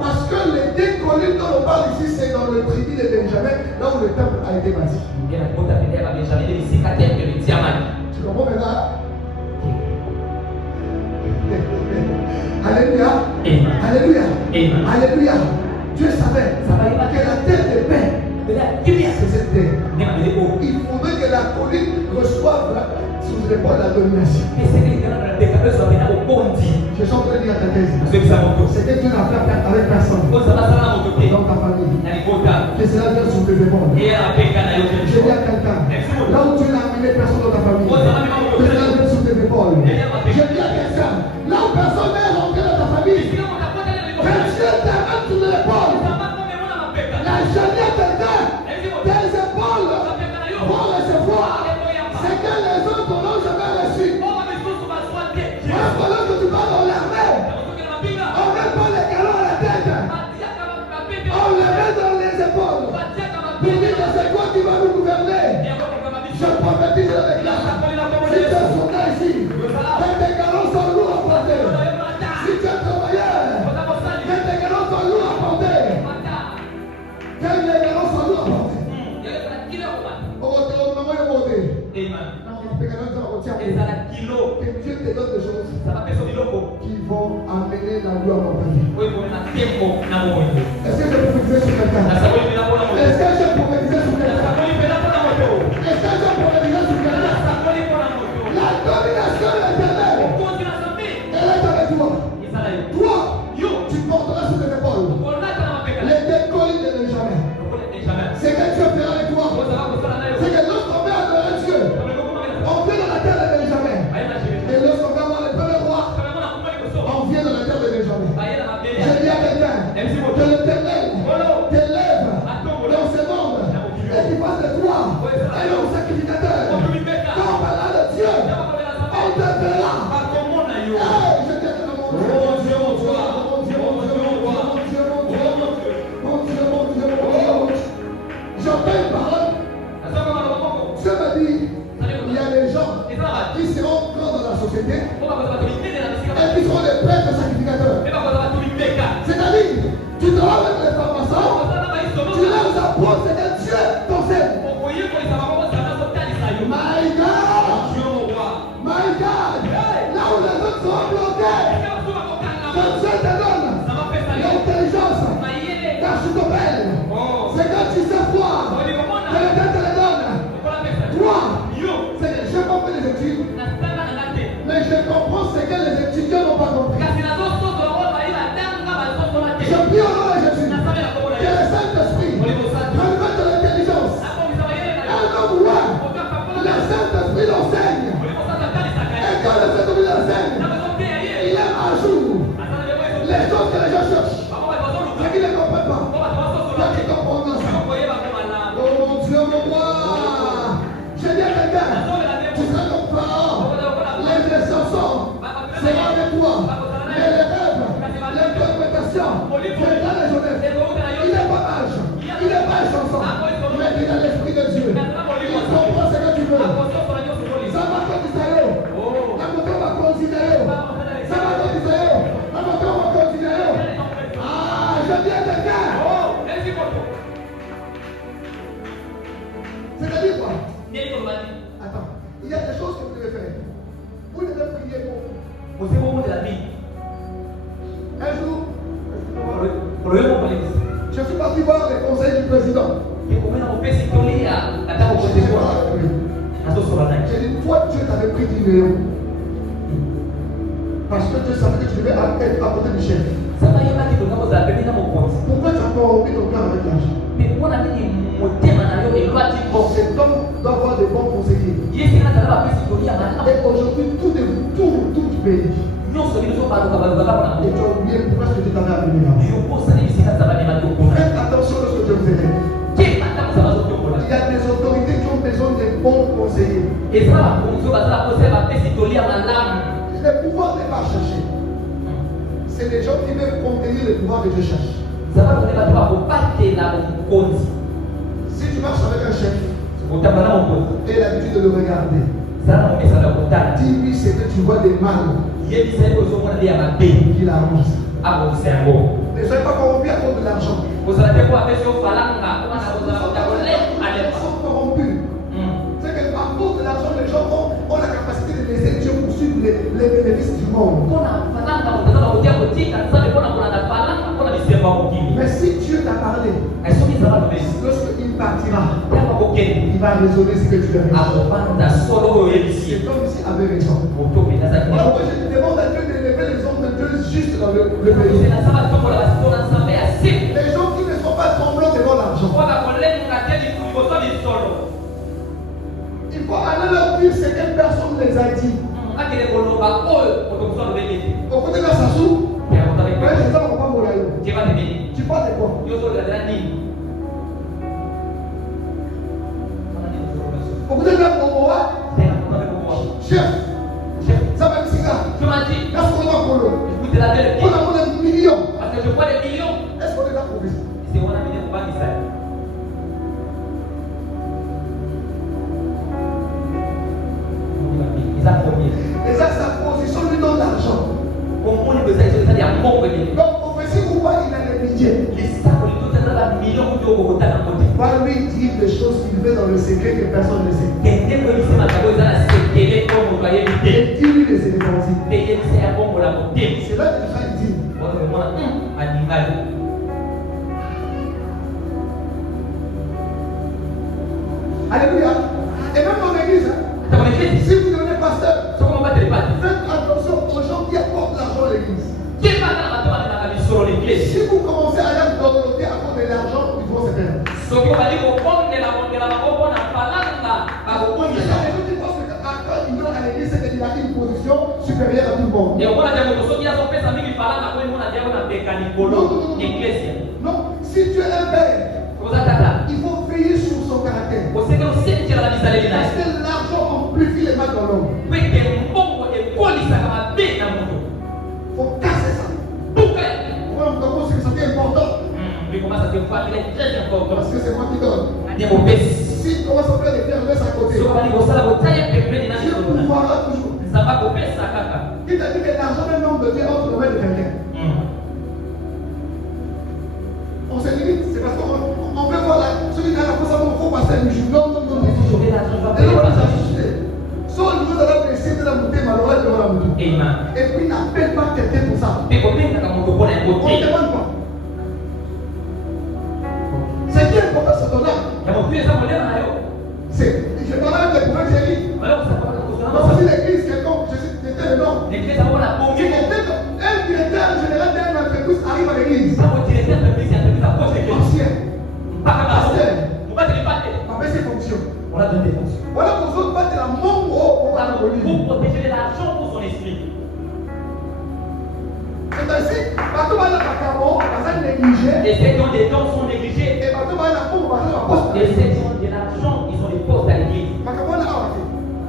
Parce que les deux collines dont on parle ici, c'est dans le tribu de Benjamin, là où le temple a été bâti. Tu comprends maintenant? Alléluia. Alléluia. Alléluia. Dieu savait que la terre de paix, c'est cette terre. Il faudrait que la colline reçoive sous les épaules la domination. Je suis en train de dire à ta thèse. C'est que Dieu n'a pas fait avec personne. Dans ta famille. Que cela vient sur tes épaules. Je dis à quelqu'un, là où Dieu n'a amené personne dans ta famille, que cela vient sur tes épaules. Je dis à quelqu'un, là où personne n'est rentré dans ta famille, que Dieu t'amène sur tes épaules. La jeunesse de quelqu'un, tes épaules vont recevoir ce que les autres n'ont jamais reçu. Pendant que tu vas dans l'armée, on met pas les galons à la tête, on les met dans les épaules pour dire que c'est toi qui vas nous gouverner. Je prophétise avec la si tu es soldat ici, que tes galons sont lourds à porter. Si tu es travailleur, que tes galons sont lourds à porter. Que les galons sont lourds à porter. Que Dieu te donne des choses qui vont amener la gloire dans ta vie. Est-ce que je peux prophétiser sur quelqu'un? Est-ce que je peux prophétiser sur quelqu'un? Est-ce que je peux prophétiser sur quelqu'un? La domination de l'Éternel, elle est avec toi. Toi, tu porteras sur tes épaules les deux collines de Benjamin. C'est que Dieu fera avec toi. C'est que lorsqu'on met à adorer Dieu, on vient dans la terre de Benjamin. Et lorsqu'on va voir le premier roi, on vient dans la terre de Benjamin. Je dis à quelqu'un que le regarde. Là où les autres seront bloqués. Comme Dieu te donne l'intelligence. Car je t'appelle. C'est quand tu sais voir que le Dieu te le donne. Toi, je comprends les études. Mais je comprends ce que les étudiants n'ont pas compris. Je prie au nom de Jésus. Que le Saint-Esprit transmette de l'intelligence. Un homme roi. Le Saint-Esprit l'enseigne. Et quand le Saint-Esprit l'enseigne, il aime un jour les choses que les gens cherchent. Ce qui ne comprennent pas. Là qui comprennent ça. Oh mon Dieu, mon roi. Je dis à quelqu'un, tu seras comme Pharaon. Les chansons seront avec toi. Mais les rêves, l'interprétation, c'est dans la jeunesse. Il n'est pas âge. Il n'est pas une chanson. Mais il a l'Esprit de Dieu. Il comprend ce que tu veux. Ça va continuer. La moto va continuer. Ça va continuer. La moto va continuer. Ah, je dis à quelqu'un. C'est-à-dire quoi? Attends, il y a des choses que vous devez faire. Vous devez prier pour. Un jour, je suis parti voir les conseils du président. J'ai dit, toi, Dieu t'avait pris du néant. Parce que Dieu savait que tu devais être à côté du chef. Pourquoi tu as corrompu ton cœur avec l'argent? Cet homme doit avoir de bons conseillers. Et aujourd'hui, tout pays. Et tu as oublié pourquoi ce que Dieu t'avait amené là. Faites attention à ce que Dieu vous aide. Il y a des autorités qui ont besoin de bons conseillers. Le pouvoir n'est pas cherché. C'est les gens qui veulent contenir le pouvoir que Dieu cherche. Si tu marches avec un chef et l'habitude de le regarder, dis-lui ce que tu vois des mal qu'il arrange. Ne soyez pas corrompus à cause de l'argent. Ils sont corrompus. C'est qu'à cause de l'argent, les gens ont la capacité de laisser Dieu poursuivre les bénéfices du monde. Mais si Dieu t'a parlé, lorsqu'il partira, il va raisonner ce que tu as dit. Cet homme ici avait raison. Alors je te demande à Dieu d'élever les hommes de Dieu juste dans le pays. Les gens qui ne sont pas tremblants devant l'argent. Il faut aller leur dire ce que personne ne les a dit. Au côté de la Sassou, tu parles de quoi? Au côté de la Momoa, chef, ça va être cigare. Est-ce qu'on va pour l'eau? On a des millions. Est-ce qu'on est là pour vivre? Les actes sa position lui donnent l'argent. Donc, prophétie ou pas, il a des budgets. Va lui dire des choses qu'il veut dans le secret que personne ne sait. Et dis-lui de se dépenser. C'est là que tu vas dire. Alléluia. Et même dans l'église, si vous devenez pasteur, faites attention aux gens qui apportent l'argent à l'église. Si vous commencez à aller dans le côté à cause de l'argent, ils vont se perdre. Il y a des gens qui pensent que quand ils viennent à l'église, c'est qu'il a une position supérieure à tout le monde. Non, si tu es un père, il faut veiller sur son caractère. Parce que l'argent amplifie les mal dans l'homme. Il faut casser ça. Pourquoi c'est important? Parce que c'est moi qui donne. Si tu commences à faire les faire laisse à côté, Dieu pouvoira toujours. Qui t'a dit que l'argent même homme de Dieu entre les mains de quelqu'un? On se limite, c'est parce qu'on veut voir celui qui a la force à mon faut passer un jour. Non, non, non, non. Et là, on les a achetés. Soit au niveau de la blessure de la montée, Amen. Et puis n'appelle pas quelqu'un pour ça. On demande quoi? Ce qui est important, c'est ton âme. Je parlais avec les prophètes, j'ai dit. Dans une église quelconque, j'étais le nom. Si quelqu'un, un directeur général d'une entreprise arrive à l'église, ancien, pasteur, on met ses fonctions. On a donné des fonctions. Voilà pour vous battre la montre Pour protéger de l'argent pour son esprit. c'est ainsi, partout où il y a un carbone, il y a négligé. Et ceux qui ont des dons sont négligés. Et partout où il y a un poste, il y a un poste. Et ceux qui ont de l'argent, ils ont des postes à l'église.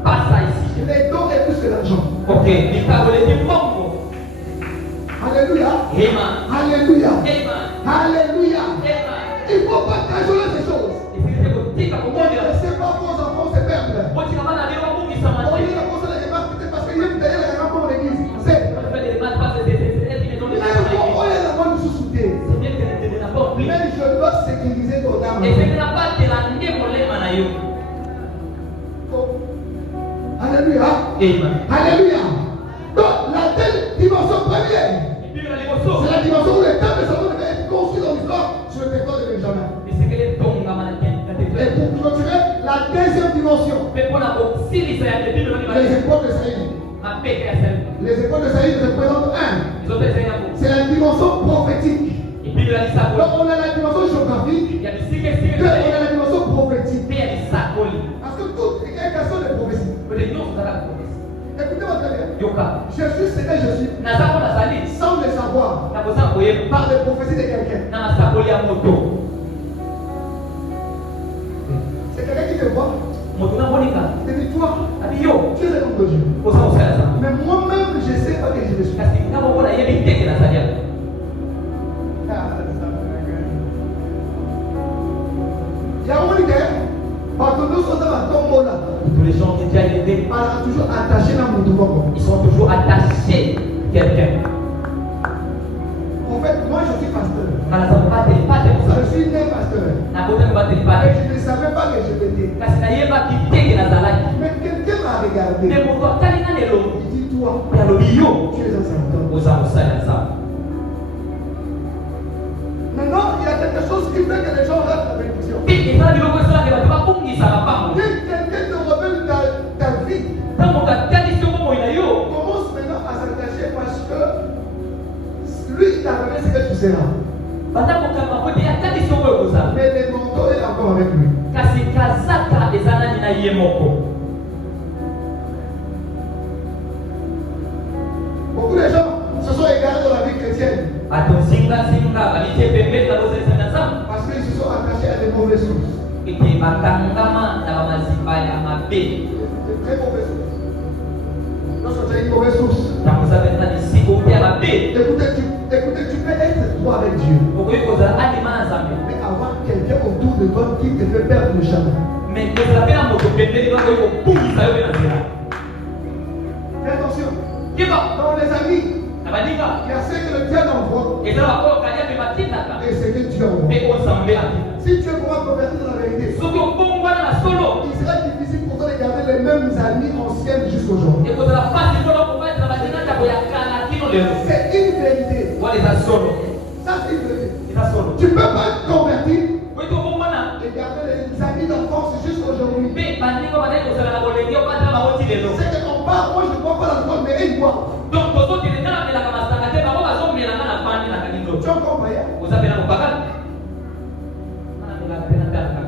Pas ça ici. Les dons est plus que l'argent. Ok, les paroles du monde. Alléluia. Amen. Alléluia. Amen. Alléluia. Amen. Il faut partager ces choses. Et si vous écoutez, comme Ne on dit, laissez pas vos enfants se perdre. moi, tu vas aller au bout, ils sont On matés. dit la cause de l'église, peut-être parce qu'il y a une derrière les rapports de l'église. C'est. Je fais des maths, pas des elles qui sont Il des y a maths. un moyen d'avoir une sous-soutée. C'est bien que tu n'apportes plus. Mais je dois sécuriser ton âme. Et c'est que la part de la nez pour les manayos. Alléluia. Amen. Alléluia. Donc, la telle dimension première, Et puis, la négociation. c'est la dimension où les temples de Salomon devaient être construits dans l'histoire sur le territoire de Benjamin. Mais c'est que les dons, la maladie, la Et dépression. pour clôturer, la deuxième dimension, Mais pour la boxe, si les Israéliens, depuis le les niveau, épaules de Saïd. ma paix est celle. Les épaules de Saïd représentent un. Ils ont fait ça. C'est la dimension prophétique. Et puis, la liste à Donc, on a la dimension géographique, il y a du cycle, puis on a la dimension prophétique. mais il y a du sacoli. Parce que toute question de prophétie. Mais les noms sont dans la promesse. Écoutez-moi très bien. Yoka. Je suis ce que je suis, Nazako Nazali. sans le savoir, Na kosa koye. par les prophéties de quelqu'un. Na masakoli ya moto. C'est quelqu'un qui te voit. Moto na bonika. Il te dit, toi, Abi yo. tu es un homme de Dieu. Kosa osala ça. Mais moi-même, je ne sais pas que je le suis. Kasi kama bona yebi teke na salia. Il y a un leader, parce que nous sommes dans la tombe là. Tous les gens qui déjà aidé, On a toujours attaché dans mon doigt. ils sont toujours attachés à quelqu'un. En fait, moi je suis pasteur. Kana sa pas de pas de ça. Je suis né pasteur. Na kota ba de pas. Et je ne savais pas que je l'étais. Kasi na yeba ki teke na zalaki. Mais quelqu'un m'a regardé. Mais moto tali na lelo. Il dit, toi, Ya lobi yo. tu es un serviteur. Kosa osala ça. Maintenant, il y a quelque chose qui fait que les gens ratent la bénédiction. Teke na biloko sala ke ba ba kungi sa ba. Dès que quelqu'un te révèle ta vie, Tango ka tali sio mo ina yo. commence maintenant à s'attacher parce que lui, il t'a révélé ce que tu seras. Batako kama kote ya tali sio mo kosa. Mais le manteau est encore avec lui. Kasi kazaka ezana ni na ye moko. Beaucoup de gens se sont égarés dans la vie chrétienne Ato singa balite pembe na bosa sana sam. parce qu'ils se sont attachés à des mauvaises sources. Iti bakangama na maziba ya mabe. Des très mauvaises sources. Lorsque tu as une mauvaise source, Na kosa beta ni siko pia mabe. écoutez, tu peux être toi avec Dieu. Okoyi koza alima na zambe. Mais avoir quelqu'un autour de toi qui te fait perdre le chemin. Mais koza pena moto pembe ni koyi ko pungisa yo na zela. Fais attention. Kiba Dans les amis, na baninga. il y a ce que le diable envoie Ezala bako kanya pe batinaka. et ce que Dieu envoie. Pe ozambe ati. Si tu es pour convertir dans la vérité, Soki okongwana na solo. il sera difficile pour toi de garder les mêmes amis anciens jusqu'aujourd'hui. Ekozala pasi mpona okobati na baninga tako ya kala kino lelo. C'est une vérité. Wala eza solo. Ça, c'est une vérité. Eza solo. Tu ne peux pas te convertir Oyi tokongwana. et garder les amis d'enfance jusqu'aujourd'hui. Pe baninga bazali kozala na bolenge okatala bauti lelo. C'est qu'on parle, moi je ne bois pas l'alcool, mais ils boivent. Donc tozokende tala melaka masanga te bango bazomelanga na bandi na kanindo. Tu as compris? Oza pe na mobakala. Ana melaka pe na talaka.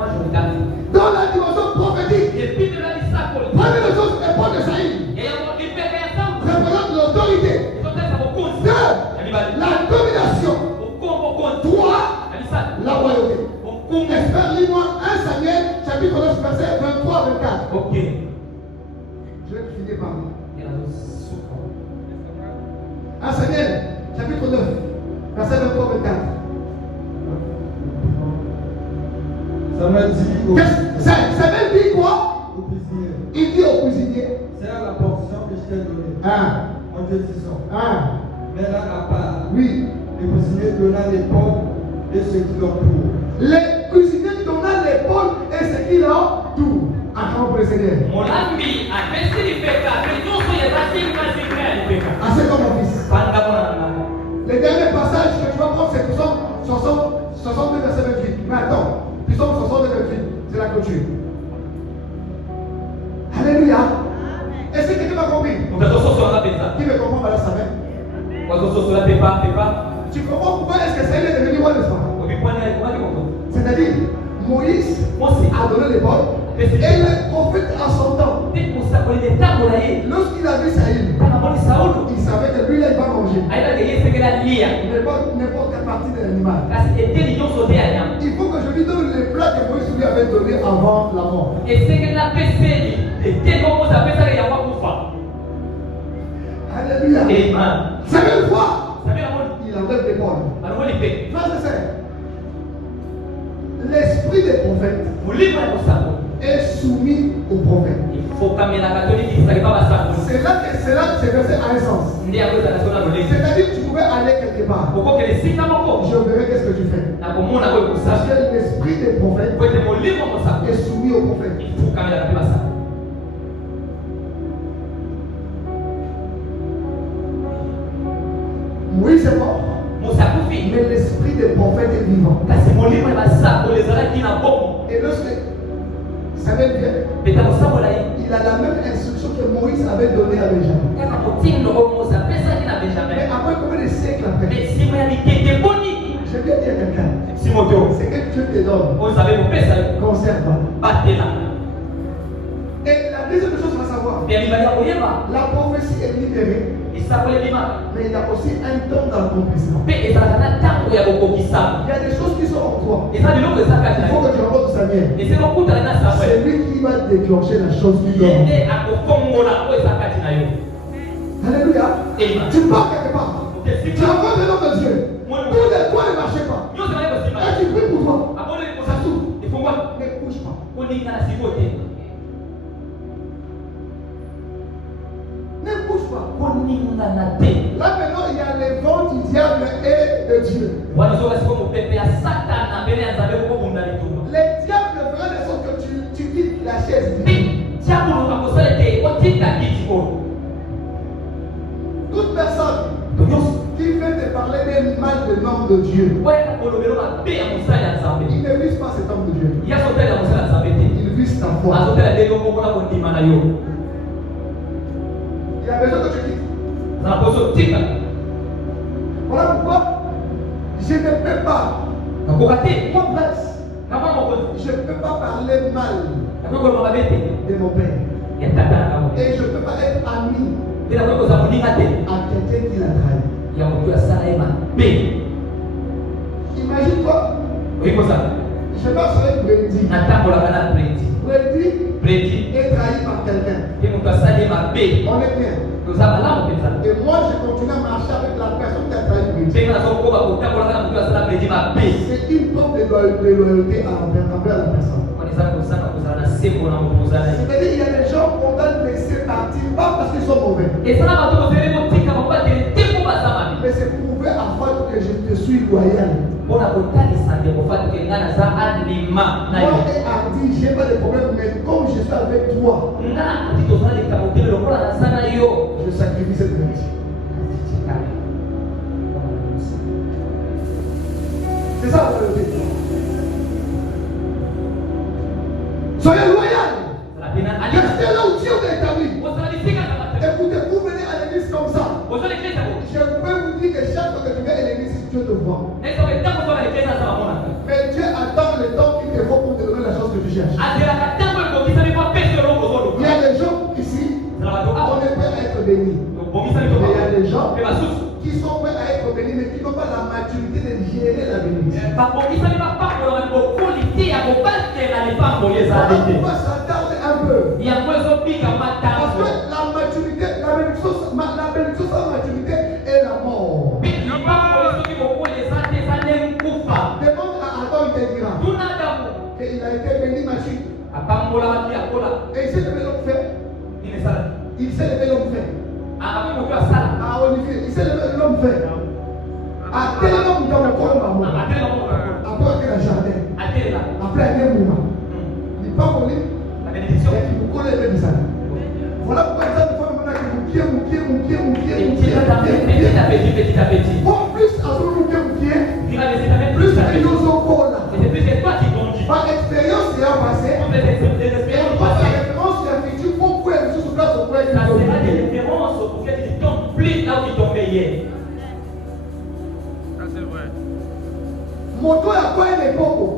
Moi je regarde. Dans la dimension prophétique, Et puis de la disciple. première chose, l'épaule de Saïd Et il y a mon libéré à ça. représente l'autorité. Ils ont fait ça au compte. Deux, la domination. Au compte. Trois, Alissa. la royauté. Au compte. Espère, lis-moi 1 Samuel, chapitre 9, verset 23 à 24. Ok. Je vais finir par là. Il y a un souffle. 1 Samuel, chapitre 9, verset 23 à 24. Samuel dit Samuel dit quoi? au cuisinier, Il dit au cuisinier. c'est la portion que je t'ai donnée. En te disant, mets-la à part. Oui. Le cuisinier donna l'épaule et ce qui l'entoure. Les cuisiniers donnant l'épaule et ce qui l'entoure. À comprendre. le Seigneur. Assez comme mon fils. Les derniers passages que tu vas prendre, c'est Psaume 62, verset 28. Mais attends, Psaume 62, 28, c'est la clôture. Alléluia. Est-ce que quelqu'un m'a compris? Qui me comprend par la sa main? Tu comprends pourquoi est-ce que Saïd est devenu roi de Israël? C'est-à-dire, Moïse a donné les bonnes et le prophète a son temps. Lorsqu'il a vu Saïd, il savait que lui là il va manger. N'importe quelle partie de l'animal. Il faut que je lui donne les plats que Moïse lui avait donnés avant la mort. Alléluia. C'est une fois. Il enlève les bonnes. Frères et sœurs, l'esprit des prophètes est soumis aux prophètes. C'est là que ce verset a un sens. C'est-à-dire que tu pouvais aller quelque part. Je verrai qu'est-ce que tu fais. Parce que l'esprit des prophètes est soumis aux prophètes. Moïse est mort. Mais l'esprit des prophètes est vivant. Et lorsque Samuel vient, il a la même instruction que Moïse avait donnée à Benjamin. Mais après combien de siècles après? Je viens dire à quelqu'un, c'est que Dieu te donne. Conserve. Et la deuxième chose à savoir, la prophétie est libérée. Mais il y a aussi un temps d'accomplissement. Il y a des choses qui sont en toi. Il faut que tu rencontres Samuel. C'est lui qui va déclencher la chose qui dort. Alléluia. Tu pars quelque part. Tu rencontres le nom de Dieu. Tous les toits ne marchent pas. Et tu pries pour toi. Ça s'ouvre. Ne bouge pas. Ne bouge pas. Là maintenant, il y a les vents du diable et de Dieu. Les diables feront de sorte que tu quittes la chaise. Toute personne qui veut te parler des mal de nom de Dieu, il ne vise pas cet homme de Dieu. Il vise ta foi. Il a besoin que tu quittes. Voilà pourquoi je ne peux pas. Mon prince, je ne peux pas parler mal de mon père. Et je ne peux pas être ami à quelqu'un qui l'a trahi. Imagine-toi, je marche avec Brady est trahi par quelqu'un. On est bien. Et moi je continue à marcher avec la personne qui a trahi Brady. C'est une forme de loyauté envers la personne. C'est-à-dire qu'il y a des gens qu'on doit laisser partir, pas parce qu'ils sont mauvais. Mais c'est prouver afin que je te suis loyal. Moi et Hardy, je n'ai pas de problème, mais comme je suis avec toi, je sacrifie cette vérité. C'est ça la vérité. Soyez loyal. Restez là où Dieu vous a établi. Écoutez, vous venez à l'église comme ça. Je peux vous dire que chaque fois que tu viens à l'église, Dieu te voit. Mais Dieu attend le temps qu'il te faut pour te donner la chose que tu cherches. Il y a des gens ici, on est prêt à être bénis. Mais il y a des gens qui sont prêts à être bénis, mais qui n'ont pas la maturité de gérer la bénédiction. On va s'attarder un peu. Parce que la maturité, la bénédiction sans maturité est la mort. Demande à Adam, il te dira qu'il a été béni mature. Et il s'est levé l'homme fait. Il s'est levé l'homme fait. À Olivier, il s'est levé l'homme fait. À tel homme dans le corps maman. Après le jardin. Après un mouvement. Il n'est pas volé. Il bénédiction. Et qui vous connaît même ça. Voilà pourquoi les femmes maintenant qui vous Et petit à petit. Bon, plus à ce moment où Tu vas laisser ta main plus plus à à petit. nous encore là. Et c'est plus que toi qui conduis. Par expérience, c'est à passer. Toutes les Et expériences par passées. référence, il y a futur pourquoi elle se place au point Ça sera des références pour que tu tombes plus là où tu tombais hier. Ça c'est vrai. Moto à quoi elle est beaucoup.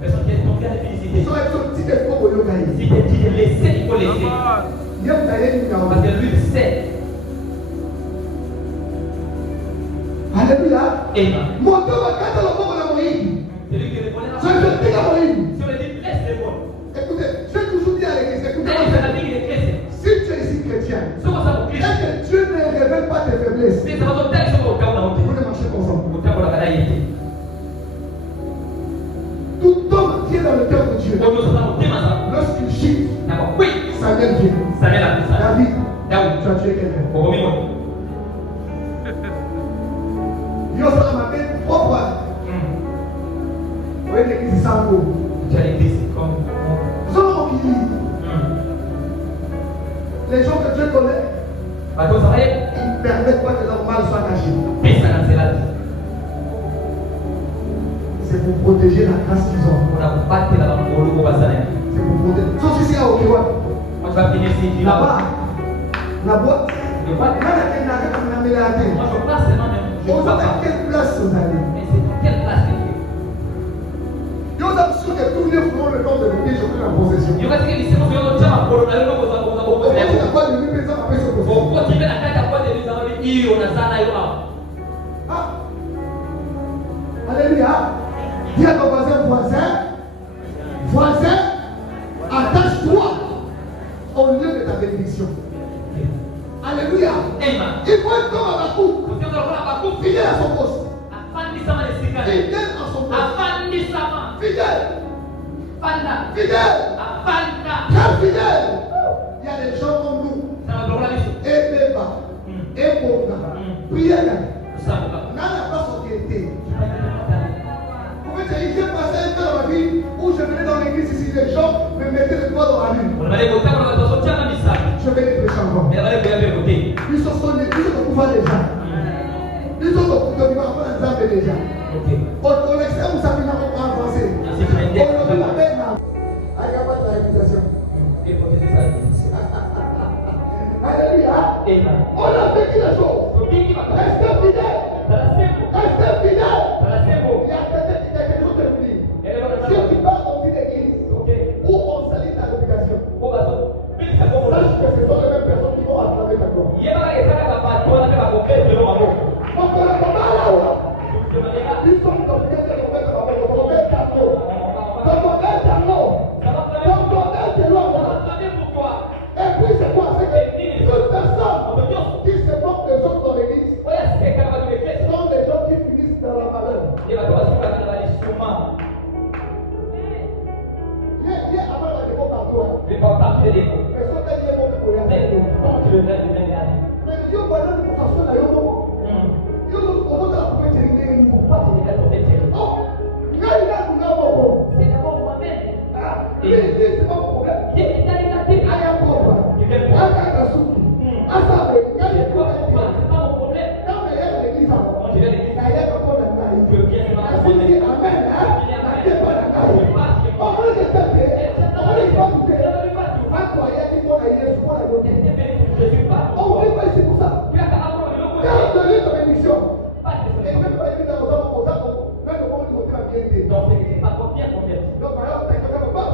La personne qui est tombée à la félicité. Ils sont un petit peu beaucoup au yoga. Si tu dis de laisser, il faut laisser. Il y a une Parce que lui sait. Alléluia. Amen. Moto va quand le moment de Moïse. C'est lui qui répondait à Je te dis à Moïse. Si on le dit, laisse les mots. Écoutez, j'ai toujours dit à l'église, écoutez, Mais c'est la vie qui est chrétien. si tu es ici chrétien, Ce qu'on s'en occupe. et que Dieu ne révèle pas tes faiblesses, Mais ça va te dire ce qu'on a vous monté. ne marchez pas ensemble. Au temps pour la bataille. Tout homme qui est dans le cœur de Dieu, Quand nous sommes au thème ensemble. lorsqu'il chie, D'accord. Oui. Samuel vient. Ça vient là. Ça. David, Daoud. tu as tué quelqu'un. Au premier mot. Yo, ça m'a fait propre. Vous voyez l'église sans eau. Tu as l'église comme. Selon qui dit, les gens que Dieu connaît, Bateau, ça va y ils ne permettent pas que leur mal soit caché. Puis ça dans la vie. C'est pour protéger la grâce qu'ils ont. On a battu là dans le groupe. C'est pour protéger. Sauf si c'est à Okewa. Moi, je vais finir ici. Là-bas, la boîte, Je vois. là, il y a quelqu'un qui m'a mis Moi, je place seulement même. Je on ne vois va à pas. quelle place vous allez. Mais c'est dans quelle place que tu es. Yo, d'abord, sûr que tous les feront le temps de lever, je prends la possession. Il va dire que c'est mon chama pour le On va dire quoi de lui, mais ça va faire ce possession. Kwa tibe na kata kwa de nizama hiyo na sana hiyo hapo. Ah. Alléluia. Dis à ton voisin, voisin, attache-toi au lieu de ta bénédiction. Alléluia. Amen. Il faut être comme Abakouk. Kutoka kwa Habakuki. Fidèle à son poste. Afandi sama ni sikali. Fidèle à son poste. Afandi sama. Fidèle. Fanda. Fidèle. Afanda. Très fidèle. Il y a des gens comme nous. Sama dola biso. Ebeba. Eboga. Prière. Sabuka. N'a pas son piété. Vous pouvez dire, il s'est passé un temps dans ma vie où je venais dans l'église ici, les gens me mettaient le doigt dans la lune. Unabale kutaka na watoto chama misali. Je vais les prêcher encore. Mais abale kuya pekote. Ils sont sonnés, ils sont au pouvoir déjà. Ils sont au pouvoir déjà. OK. On l'extrait, vous savez, on va avancer. Ainsi que les On le met là. Allez, on va la réputation. Et pour que ça. Alléluia. Amen. On a vécu les choses. Restez Restez fidèles. Restez fidèles. Il y a peut-être quelque chose de plus. Si tu pars dans une église où on salit ta réputation, sache que ce sont les mêmes personnes qui vont acclamer ta gloire. On te le combat là-haut. Ils sont dans le bien de Robert Tabou. Robert Tabou. Robert Tabou. Robert Tabou. Et puis c'est quoi? C'est que toute personne qui se moque des autres dans l'église sont des gens qui finissent dans la malheur. Viens avant la défaut partout. Personne n'a dit bon pour rien. Mais Dieu va donner une façon à Yomo. Dieu nous propose la première télé. Oh, il y a une autre beaucoup. Ah, c'est pas mon problème. Aya pauvre. Aya kasuki. Asable. Aya pauvre. Dans les yeux de l'église, il y a un peu de taille. Amen. Il n'y a pas de taille. On veut que ça fait. On veut que ça fait. Quand il y a qui vont aller, je prends la beauté. On veut pas ici pour ça. Quand on est dans l'émission. Et même pas évidemment, on a même le monde qui a bien été. Donc, par exemple, t'as quelqu'un de bas.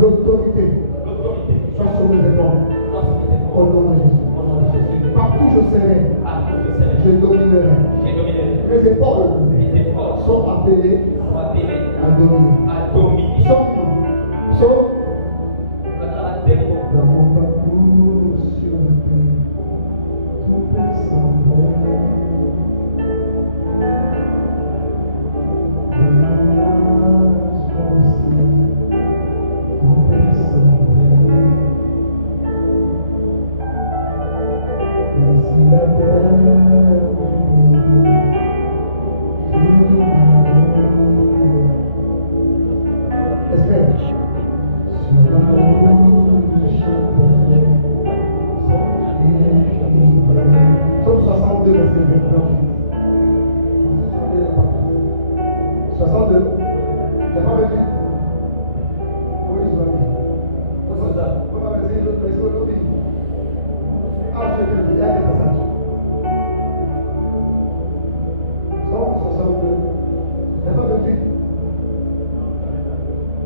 L'autorité l'autorité, soit sur mes épaules. soit sur mes épaules. Au nom de Jésus. Au nom de Jésus. Partout je serai, Partout je serai. je dominerai. J'ai dominé. Mes épaules Mes efforts sont appelées sont appelés à dominer. à dominer. Sauf Dans la démo, dans mon parcours sur la terre, tout peut sembler. Dans ma marche comme si tout peut sembler. Comme si la terre venait, tout m'a Espère. Sur la route, je chantais, Psaume 62, verset 28. 62. C'est pas 28. Oui, je vois bien. c'est ça. On va verser l'autre, verser l'autre. Ah, je vais il y a quel passage? Psaume 62. C'est pas 28.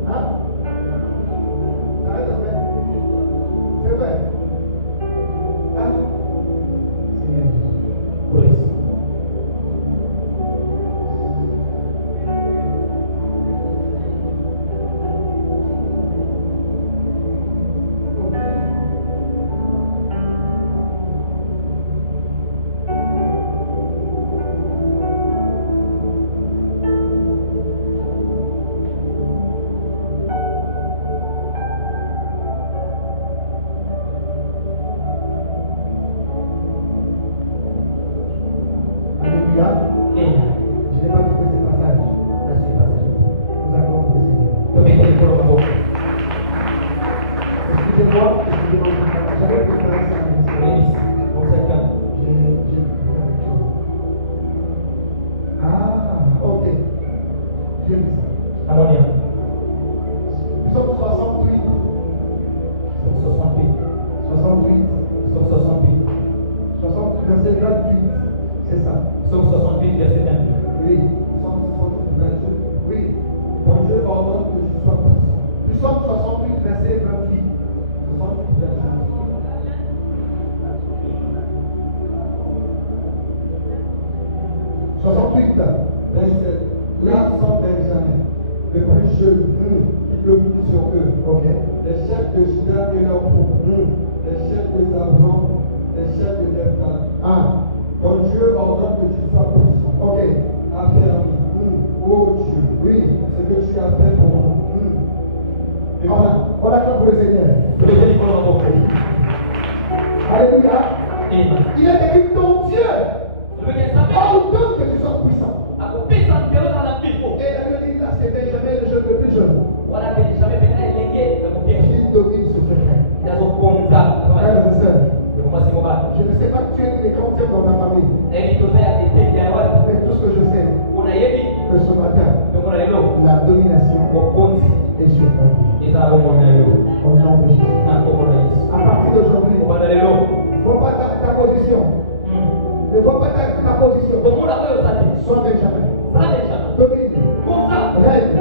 Hein? Arrête après. C'est vrai. Hein? Seigneur. Praise. Alléluia. Amen. Je n'ai pas trouvé ce passage. Merci, pasteur. Nous acclamons pour le Seigneur. Dovete quello che vuoi. Excusez-moi, j'avais préparé ça. Praise. Non sei che. J'ai préparé quelque chose. Ah, ok. J'ai vu ça. Harmonia. Psaume 68. Sono 68. 68. Sono 68. 60, verset 28. C'est ça. Sono 68, verset 28. Oui. Psaume 68, 28. Oui. Mon Dieu ordonne que je sois puissant. Psaume 68, verset 28. 68, 28. 68. Verset. L'accent Benjamin, le plus jeune, qui domine sur eux. Ok. Les chefs de Juda et leurs troupes. Les chefs de Zabulon, les chefs de Nephtali. Ah. Mon Dieu ordonne que tu sois puissant. Ok. Affermi. Oh Dieu, Oui. ce que tu as fait pour nous. Et On acclame pour le Seigneur. Dovete quello che vuoi. Alléluia. Amen. Il est écrit ton Dieu Dovete sapere. ordonne que tu sois puissant. Ako pesa ntelo na bipo. Et la Bible dit là, c'est Benjamin le jeune le plus jeune. Wala Benjamin pena elenge na mutesi. Il domine sur ses frères. Inazokonza. Frères et sœurs, Ndio kwa sababu baba. je ne sais pas que tu es les quantièmes dans ta famille, Ndio tozea etendi ya watu. mais tout ce que je sais, Una yebi. que ce matin, Ndio kuna leo. la domination Okonzi. est sur ta vie. Eza roho na leo. Au nom de Jésus. Na kwa na Yesu. À partir d'aujourd'hui, Kwa leo. ne vois pas ta position. Ne vois pas ta position. Komuna kwa yote. Sois Benjamin. Sana Benjamin. Domine. Konza. Règne.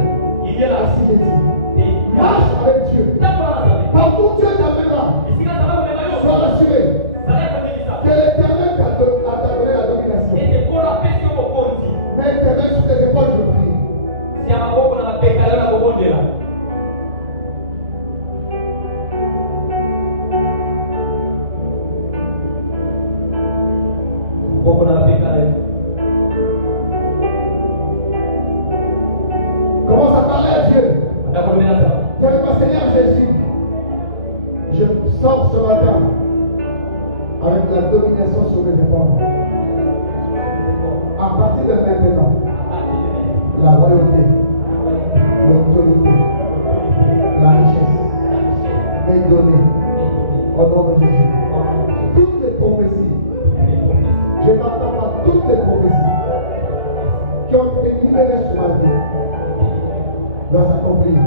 Il est là. Ainsi j'ai dit. Et Marche avec Dieu. D'abord ça. Partout Dieu t'amènera. Isika sababu ni mayo. Sois rassuré Sala kwa nini ça? que l'Éternel t'a donné la domination. Ete kora pesi yo konzi. Mais tes mains sur tes épaules, je prie. Si amaboko na mabeka leo na kubondela. Boko na mabeka leo. Commence à parler à Dieu. Ndakomena sana. C'est ma Seigneur Jésus. Je sors ce matin avec la domination sur mes épaules. À partir de maintenant, la royauté, l'autorité, la richesse m'est donnée au nom de Jésus. Toutes les prophéties, je n'entends pas toutes les prophéties qui ont été libérées sur ma vie doivent s'accomplir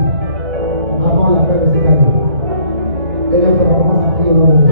avant la fin de cette année. Et là, nous allons commencer à prier au nom de Jésus.